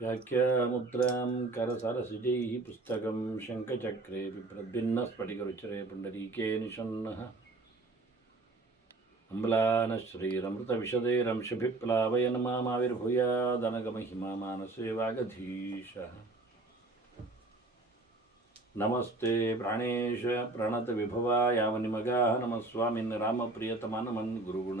व्याख्यामुद्रां करसरसिजैः पुस्तकं शङ्खचक्रे बिभ्रद्भिन्नस्फटिकरुचिरे पुण्डरीके निषण्णः अम्लानश्रीरमृतविशदैरंशभिप्लावयन् मामाविर्भूयादनगमहिमा मानसे वागधीशः नमस्ते प्राणेश प्रणतविभवा यावनिमगाः नमः स्वामिन् रामप्रियतमानमन् गुरुगुण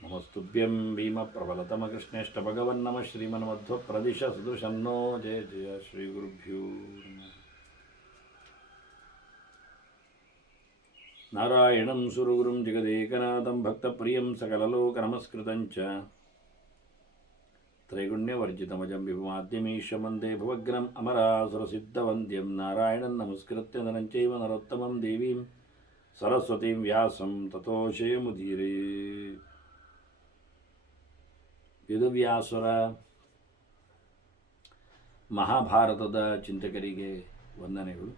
नमस्तुभ्यं भीमप्रबलतमकृष्णेष्टभगवन्नमः श्रीमन्मध्वप्रदिश सुदृशं नो जय जय श्रीगुरुभ्यो नमः। नारायणं सुरगुरुं जगदेकनाथं भक्तप्रियं सकललोकनमस्कृतं च त्रैगुण्यवर्जितमजं विभुमाद्यमीशं वन्दे भवग्नम् अमरासुरसिद्धवन्द्यं नारायणं नमस्कृत्य नरं चैव नरोत्तमं देवीं सरस्वतीं व्यासं ततो जयमुदीरये। ವೇದವ್ಯಾಸರ ಮಹಾಭಾರತದ ಚಿಂತಕರಿಗೆ ವಂದನೆಗಳು.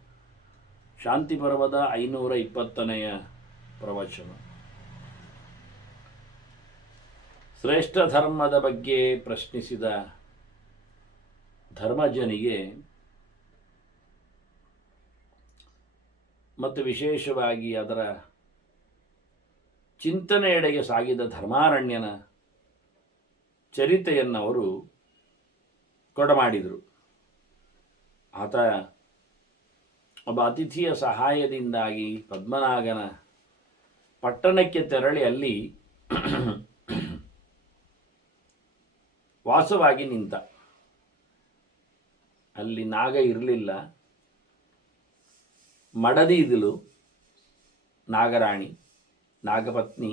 ಶಾಂತಿ ಪರ್ವದ 520ನೆಯ ಪ್ರವಚನ. ಶ್ರೇಷ್ಠ ಧರ್ಮದ ಬಗ್ಗೆ ಪ್ರಶ್ನಿಸಿದ ಧರ್ಮಜನಿಗೆ ಮತ್ತು ವಿಶೇಷವಾಗಿ ಅದರ ಚಿಂತನೆಯೆಡೆಗೆ ಸಾಗಿದ ಧರ್ಮಾರಣ್ಯನ ಚರಿತೆಯನ್ನು ಅವರು ಕೊಡಮಾಡಿದರು. ಆತ ಒಬ್ಬ ಅತಿಥಿಯ ಸಹಾಯದಿಂದಾಗಿ ಪದ್ಮನಾಗನ ಪಟ್ಟಣಕ್ಕೆ ತೆರಳಿ ಅಲ್ಲಿ ವಾಸವಾಗಿ ನಿಂತ. ಅಲ್ಲಿ ನಾಗ ಇರಲಿಲ್ಲ, ಮಡದಿ ಇದ್ದಳು, ನಾಗರಾಣಿ, ನಾಗಪತ್ನಿ.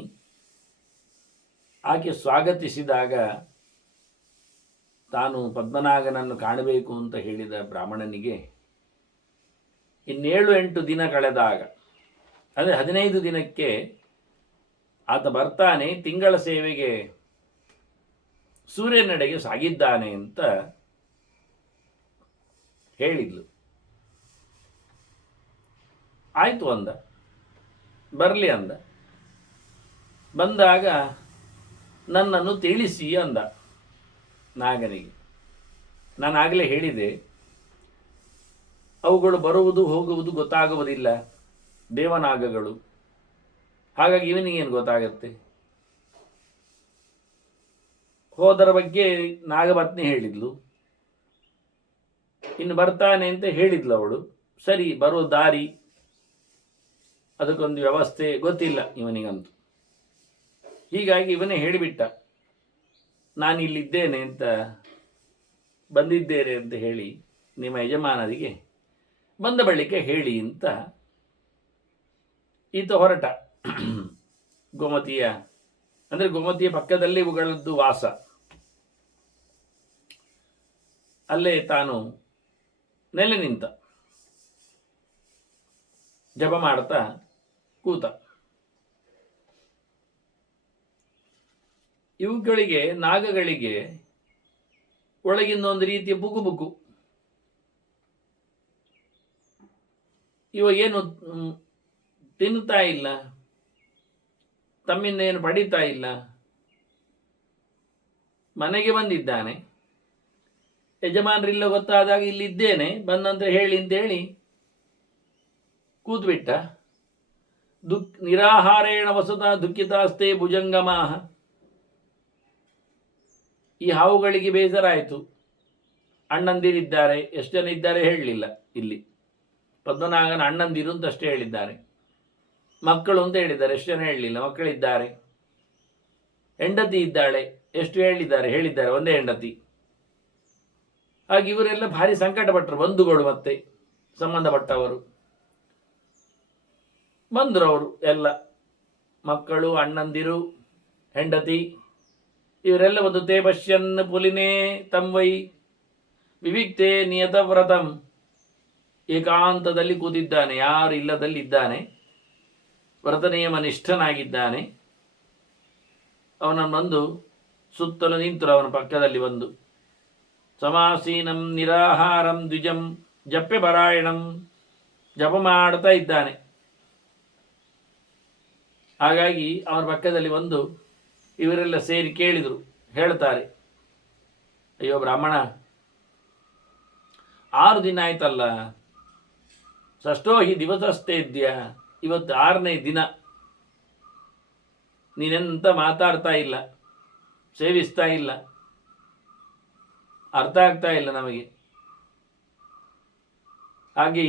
ಆಕೆ ಸ್ವಾಗತಿಸಿದಾಗ ತಾನು ಪದ್ಮನಾಗನನ್ನು ಕಾಣಬೇಕು ಅಂತ ಹೇಳಿದ ಬ್ರಾಹ್ಮಣನಿಗೆ 7-8 ದಿನ ಕಳೆದಾಗ, ಅದೇ 15 ದಿನಕ್ಕೆ ಆತ ಬರ್ತಾನೆ, ತಿಂಗಳ ಸೇವೆಗೆ ಸೂರ್ಯನೆಡೆಗೆ ಸಾಗಿದ್ದಾನೆ ಅಂತ ಹೇಳಿದ್ಲು. ಆಯಿತು ಅಂದ, ಬರಲಿ ಅಂದ. ಬಂದಾಗ ನನ್ನನ್ನು ತಿಳಿಸಿ ಅಂದ ನಾಗನಿಗೆ. ನಾನಾಗಲೇ ಹೇಳಿದೆ, ಅವುಗಳು ಬರುವುದು ಹೋಗುವುದು ಗೊತ್ತಾಗುವುದಿಲ್ಲ, ದೇವನಾಗಗಳು. ಹಾಗಾಗಿ ಇವನಿಗೇನು ಗೊತ್ತಾಗತ್ತೆ? ಹೋದರ ಬಗ್ಗೆ ನಾಗಪತ್ನಿ ಹೇಳಿದ್ಲು, ಇನ್ನು ಬರ್ತಾನೆ ಅಂತ ಹೇಳಿದ್ಲು ಅವಳು. ಸರಿ, ಬರೋ ದಾರಿ, ಅದಕ್ಕೊಂದು ವ್ಯವಸ್ಥೆ ಗೊತ್ತಿಲ್ಲ ಇವನಿಗಂತೂ. ಹೀಗಾಗಿ ಇವನೇ ಹೇಳಿಬಿಟ್ಟ, ನಾನಿಲ್ಲಿದ್ದೇನೆ ಅಂತ, ಬಂದಿದ್ದೇನೆ ಅಂತ ಹೇಳಿ ನಿಮ್ಮ ಯಜಮಾನರಿಗೆ ಬಂದ ಬಳಿಕ ಹೇಳಿ ಅಂತ ಈತ ಹೊರಟ. ಗೋಮತಿಯ ಅಂದರೆ ಗೋಮತಿಯ ಪಕ್ಕದಲ್ಲಿ ಇವುಗಳದ್ದು ವಾಸ. ಅಲ್ಲೇ ತಾನು ನೆಲೆ ನಿಂತ, ಜಪ ಮಾಡ್ತಾ ಕೂತ. ಇವುಗಳಿಗೆ, ನಾಗಗಳಿಗೆ ಒಳಗಿಂದ ಒಂದು ರೀತಿಯ ಬುಕು. ಇವ ಏನು ತಿನ್ನುತ್ತಾ ಇಲ್ಲ, ತಮ್ಮಿಂದ ಏನು ಪಡೀತಾ ಇಲ್ಲ. ಮನೆಗೆ ಬಂದಿದ್ದಾನೆ, ಯಜಮಾನರಿಲ್ಲ ಗೊತ್ತಾದಾಗ ಇಲ್ಲಿದ್ದೇನೆ, ಬಂದಂತ ಹೇಳಿ ಅಂತೇಳಿ ಕೂತ್ಬಿಟ್ಟ. ನಿರಾಹಾರೇಣ ವಸತ ದುಃಖಿತಾಸ್ತೆ ಭುಜಂಗಮಾಹ. ಈ ಹಾವುಗಳಿಗೆ ಬೇಸರ ಆಯಿತು. ಅಣ್ಣಂದಿರಿದ್ದಾರೆ, ಎಷ್ಟು ಜನ ಇದ್ದಾರೆ ಹೇಳಲಿಲ್ಲ. ಇಲ್ಲಿ ಪದ್ಮನಾಗನ ಅಣ್ಣಂದಿರು ಅಂತ ಅಷ್ಟೇ ಹೇಳಿದ್ದಾರೆ. ಮಕ್ಕಳು ಅಂತ ಹೇಳಿದ್ದಾರೆ, ಎಷ್ಟು ಜನ ಹೇಳಲಿಲ್ಲ. ಮಕ್ಕಳಿದ್ದಾರೆ, ಹೆಂಡತಿ ಇದ್ದಾಳೆ, ಎಷ್ಟು ಹೇಳಿದ್ದಾರೆ ಒಂದೇ ಹೆಂಡತಿ. ಹಾಗೆ ಇವರೆಲ್ಲ ಭಾರಿ ಸಂಕಟಪಟ್ಟರು, ಬಂಧುಗಳು ಮತ್ತೆ ಸಂಬಂಧಪಟ್ಟವರು. ಬಂದರು ಅವರು ಎಲ್ಲ, ಮಕ್ಕಳು, ಅಣ್ಣಂದಿರು, ಹೆಂಡತಿ, ಇವರೆಲ್ಲ ಒಂದು ತೇ ಪಶ್ಯನ್ ಪುಲಿನೇ ತಂವೈ ವಿವಿಕ್ತೆ ನಿಯತವ್ರತಂ. ಏಕಾಂತದಲ್ಲಿ ಕೂತಿದ್ದಾನೆ, ಯಾರು ಇಲ್ಲದಲ್ಲಿ ಇದ್ದಾನೆ, ವ್ರತನಿಯಮ ನಿಷ್ಠನಾಗಿದ್ದಾನೆ. ಅವನನ್ನು ಬಂದು ಸುತ್ತಲೂ ನಿಂತರು, ಅವನ ಪಕ್ಕದಲ್ಲಿ ಬಂದು. ಸಮಾಸೀನಂ ನಿರಾಹಾರಂ ದ್ವಿಜಂ ಜಪ್ಪೆ ಪರಾಯಣಂ. ಜಪ ಮಾಡ್ತಾ ಇದ್ದಾನೆ. ಹಾಗಾಗಿ ಅವನ ಪಕ್ಕದಲ್ಲಿ ಬಂದು ಇವರೆಲ್ಲ ಸೇರಿ ಕೇಳಿದರು, ಹೇಳ್ತಾರೆ, ಅಯ್ಯೋ ಬ್ರಾಹ್ಮಣ, 6 ದಿನ ಆಯ್ತಲ್ಲ, ಷಷ್ಠೋ ಹಿ ದಿವಸಸ್ಥೆ ಇದೆಯಾ, ಇವತ್ತು 6ನೇ ದಿನ, ನೀನೆಂತ ಮಾತಾಡ್ತಾ ಇಲ್ಲ, ಸೇವಿಸ್ತಾ ಇಲ್ಲ, ಅರ್ಥ ಆಗ್ತಾ ಇಲ್ಲ ನಮಗೆ. ಹಾಗೆ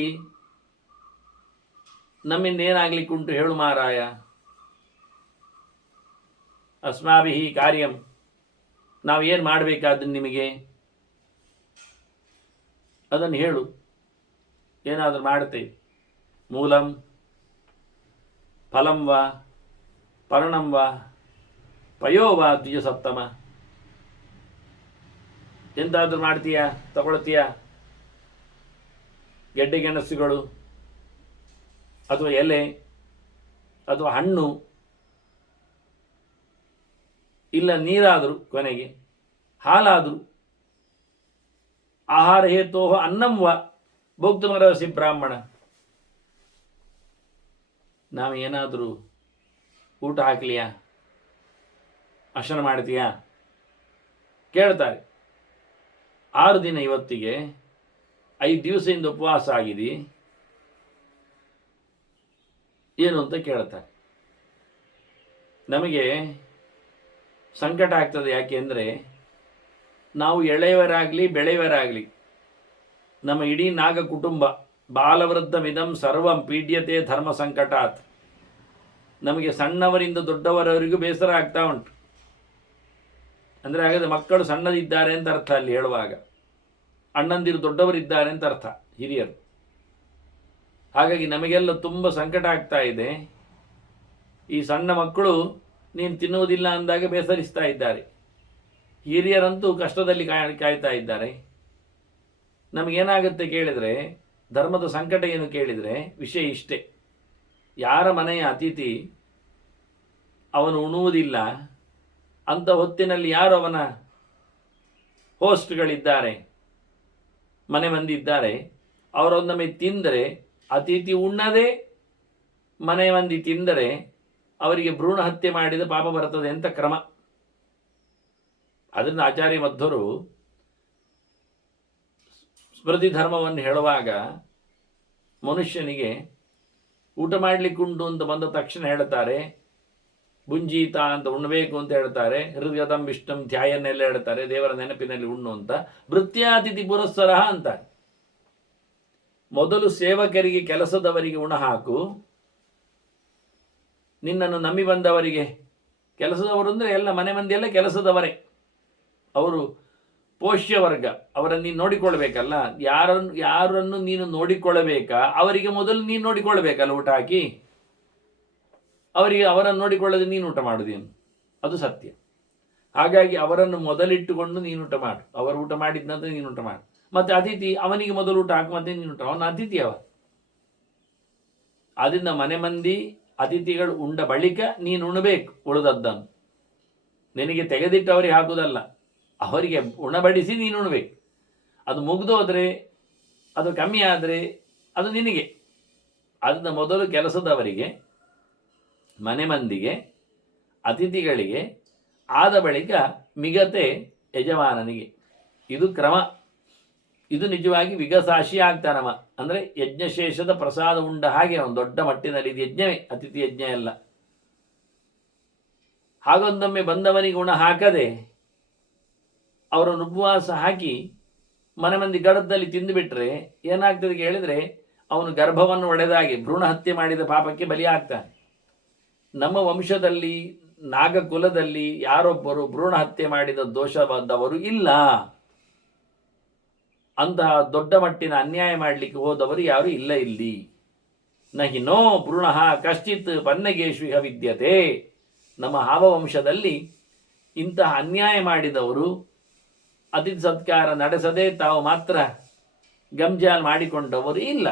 ನಮ್ಮಿಂದ ಏನಾಗ್ಲಿಕ್ಕುಂಟು ಹೇಳು ಮಾರಾಯ. ಅಸ್ಮಾಭಿ ಕಾರ್ಯಂ, ನಾವು ಏನು ಮಾಡಬೇಕಾದ್ದು ನಿಮಗೆ ಅದನ್ನು ಹೇಳು, ಏನಾದರೂ ಮಾಡ್ತೇವೆ. ಮೂಲಂ ಫಲಂ ವಾ ಪರ್ಣಂ ವಾ ಪಯೋ ವಾ ದ್ವಿಜಸಪ್ತಮ, ಎಂತಾದರೂ ಮಾಡ್ತೀಯಾ, ತಗೊಳ್ತೀಯಾ? ಗೆಡ್ಡೆ ಗೆಣಸುಗಳು ಅಥವಾ ಎಲೆ ಅಥವಾ ಹಣ್ಣು, ಇಲ್ಲ ನೀರಾದರೂ, ಕೊನೆಗೆ ಹಾಲಾದರೂ. ಆಹಾರ ಹೇತೋ ಅನ್ನಂ ವ ಭೋಕ್ತುಮರಸಿ ಬ್ರಾಹ್ಮಣ, ನಾವು ಏನಾದರೂ ಊಟ ಹಾಕಲಿಯಾ, ಅಶನ ಮಾಡ್ತೀಯಾ ಕೇಳ್ತಾರೆ. 6 ದಿನ ಇವತ್ತಿಗೆ 5 ದಿವಸದಿಂದ ಉಪವಾಸ ಆಗಿದೆ, ಏನು ಅಂತ ಕೇಳ್ತಾರೆ. ನಮಗೆ ಸಂಕಟ ಆಗ್ತದೆ. ಯಾಕೆ ಅಂದರೆ ನಾವು ಎಳೆಯವರಾಗಲಿ ಬೆಳೆಯವರಾಗಲಿ, ನಮ್ಮ ಇಡೀ ನಾಗ ಕುಟುಂಬ ಬಾಲವೃದ್ಧ ಮಿದಂ ಸರ್ವಂ ಪೀಡ್ಯತೆ ಧರ್ಮ ಸಂಕಟಾತ್, ನಮಗೆ ಸಣ್ಣವರಿಂದ ದೊಡ್ಡವರವರಿಗೂ ಬೇಸರ ಆಗ್ತಾ ಉಂಟು. ಅಂದರೆ ಹಾಗಾದರೆ ಮಕ್ಕಳು ಸಣ್ಣದಿದ್ದಾರೆ ಅಂತ ಅರ್ಥ ಅಲ್ಲಿ ಹೇಳುವಾಗ, ಅಣ್ಣಂದಿರು ದೊಡ್ಡವರಿದ್ದಾರೆ ಅಂತ ಅರ್ಥ, ಹಿರಿಯರು. ಹಾಗಾಗಿ ನಮಗೆಲ್ಲ ತುಂಬ ಸಂಕಟ ಆಗ್ತಾ ಇದೆ. ಈ ಸಣ್ಣ ಮಕ್ಕಳು ನೀನು ತಿನ್ನುವುದಿಲ್ಲ ಅಂದಾಗ ಬೇಸರಿಸ್ತಾ ಇದ್ದಾರೆ, ಹಿರಿಯರಂತೂ ಕಷ್ಟದಲ್ಲಿ ಕಾಯ್ತಾ ಇದ್ದಾರೆ. ನಮಗೇನಾಗುತ್ತೆ ಕೇಳಿದರೆ, ಧರ್ಮದ ಸಂಕಟ ಏನು ಕೇಳಿದರೆ ವಿಷಯ ಇಷ್ಟೇ. ಯಾರ ಮನೆಯ ಅತಿಥಿ ಅವನು ಉಣ್ಣುವುದಿಲ್ಲ ಅಂಥ ಹೊತ್ತಿನಲ್ಲಿ ಯಾರು ಅವನ ಹೋಸ್ಟ್ಗಳಿದ್ದಾರೆ, ಮನೆ ಮಂದಿ ಇದ್ದಾರೆ, ಅವರೊಂದೊಮ್ಮೆ ತಿಂದರೆ, ಅತಿಥಿ ಉಣ್ಣದೆ ಮನೆ ಮಂದಿ ತಿಂದರೆ ಅವರಿಗೆ ಭ್ರೂಣ ಹತ್ಯೆ ಮಾಡಿದ ಪಾಪ ಬರ್ತದೆ ಅಂತ ಕ್ರಮ. ಅದರಿಂದ ಆಚಾರ್ಯ ಮಧ್ವರು ಸ್ಮೃತಿ ಧರ್ಮವನ್ನು ಹೇಳುವಾಗ ಮನುಷ್ಯನಿಗೆ ಊಟ ಮಾಡಲಿಕ್ಕುಂಟು ಅಂತ ಬಂದ ತಕ್ಷಣ ಹೇಳ್ತಾರೆ, ಭುಂಜೀತ ಅಂತ ಉಣ್ಣಬೇಕು ಅಂತ ಹೇಳ್ತಾರೆ, ಹೃದಯದಂ ವಿಷ್ಣುಂ ಧ್ಯಾಯನ್ನೆಲ್ಲ ಹೇಳ್ತಾರೆ, ದೇವರ ನೆನಪಿನಲ್ಲಿ ಉಣ್ಣು ಅಂತ. ಭೃತ್ಯಾತಿಥಿ ಪುರಸ್ಸರ ಅಂತಾರೆ. ಮೊದಲು ಸೇವಕರಿಗೆ, ಕೆಲಸದವರಿಗೆ ಉಣ ಹಾಕು, ನಿನ್ನನ್ನು ನಂಬಿ ಬಂದವರಿಗೆ, ಕೆಲಸದವರು ಅಂದರೆ ಎಲ್ಲ ಮನೆ ಮಂದಿ ಎಲ್ಲ ಕೆಲಸದವರೇ, ಅವರು ಪೋಷ್ಯ ವರ್ಗ, ಅವರನ್ನು ನೀನು ನೋಡಿಕೊಳ್ಬೇಕಲ್ಲ. ಯಾರನ್ನು ನೀನು ನೋಡಿಕೊಳ್ಳಬೇಕಾ ಅವರಿಗೆ ಮೊದಲು ನೀನು ನೋಡಿಕೊಳ್ಬೇಕಲ್ಲ ಊಟ ಹಾಕಿ. ಅವರನ್ನು ನೋಡಿಕೊಳ್ಳದೆ ನೀನು ಊಟ ಮಾಡುವುದೇನು, ಅದು ಸತ್ಯ. ಹಾಗಾಗಿ ಅವರನ್ನು ಮೊದಲಿಟ್ಟುಕೊಂಡು ನೀನು ಊಟ ಮಾಡು, ಅವರು ಊಟ ಮಾಡಿದ ನಂತರ ನೀನು ಊಟ ಮಾಡು. ಮತ್ತು ಅತಿಥಿ ಅವನಿಗೆ ಮೊದಲು ಊಟ ಹಾಕು, ಮತ್ತೆ ನೀನು ಊಟ, ಅವನ ಅತಿಥಿ ಅವ. ಆದ್ದರಿಂದ ಮನೆ ಮಂದಿ ಅತಿಥಿಗಳು ಉಂಡ ಬಳಿಕ ನೀನು ಉಣಬೇಕು ಉಳಿದದ್ದನ್ನು. ನಿನಗೆ ತೆಗೆದಿಟ್ಟು ಅವರಿಗೆ ಹಾಕುವುದಲ್ಲ, ಅವರಿಗೆ ಉಣಬಡಿಸಿ ನೀನು ಉಣಬೇಕು. ಅದು ಮುಗಿದು ಹೋದರೆ, ಅದು ಕಮ್ಮಿ ಆದರೆ ಅದು ನಿನಗೆ. ಅದನ್ನ ಮೊದಲು ಕೆಲಸದವರಿಗೆ, ಮನೆ ಮಂದಿಗೆ, ಅತಿಥಿಗಳಿಗೆ, ಆದ ಬಳಿಕ ಮಿಗತೆ ಯಜಮಾನನಿಗೆ. ಇದು ಕ್ರಮ. ಇದು ನಿಜವಾಗಿ ವಿಗಸಾಶಿ ಆಗ್ತಾನವ. ಅಂದರೆ ಯಜ್ಞಶೇಷದ ಪ್ರಸಾದ ಉಂಡ ಹಾಗೆ ಒಂದು ದೊಡ್ಡ ಮಟ್ಟಿನಲ್ಲಿ ಇದು ಯಜ್ಞವೇ, ಅತಿಥಿ ಯಜ್ಞ ಎಲ್ಲ. ಹಾಗೊಂದೊಮ್ಮೆ ಬಂದವನಿಗೆ ಉಣ ಹಾಕದೆ ಅವರನ್ನು ಉಪವಾಸ ಹಾಕಿ ಮನೆ ಮಂದಿ ಗಡದಲ್ಲಿ ತಿಂದುಬಿಟ್ರೆ ಏನಾಗ್ತದೆ ಕೇಳಿದರೆ, ಅವನು ಗರ್ಭವನ್ನು ಒಡೆದಾಗಿ ಭ್ರೂಣ ಹತ್ಯೆ ಮಾಡಿದ ಪಾಪಕ್ಕೆ ಬಲಿಯಾಗ್ತಾನೆ. ನಮ್ಮ ವಂಶದಲ್ಲಿ, ನಾಗಕುಲದಲ್ಲಿ ಯಾರೊಬ್ಬರು ಭ್ರೂಣ ಹತ್ಯೆ ಮಾಡಿದ ದೋಷವಾದವರು ಇಲ್ಲ. ಅಂತಹ ದೊಡ್ಡ ಮಟ್ಟಿನ ಅನ್ಯಾಯ ಮಾಡಲಿಕ್ಕೆ ಹೋದವರು ಯಾರು ಇಲ್ಲ ಇಲ್ಲಿ. ನಹಿ ನೋ ಭ್ರೂಣ ಕಶ್ಚಿತ್ ಪನ್ನಗೇಶ್ವಿಹ ವಿದ್ಯತೆ. ನಮ್ಮ ಹಾವವಂಶದಲ್ಲಿ ಇಂತಹ ಅನ್ಯಾಯ ಮಾಡಿದವರು, ಅತಿಥಿ ಸತ್ಕಾರ ನಡೆಸದೆ ತಾವು ಮಾತ್ರ ಗಂಜಾಲ್ ಮಾಡಿಕೊಂಡವರು ಇಲ್ಲ.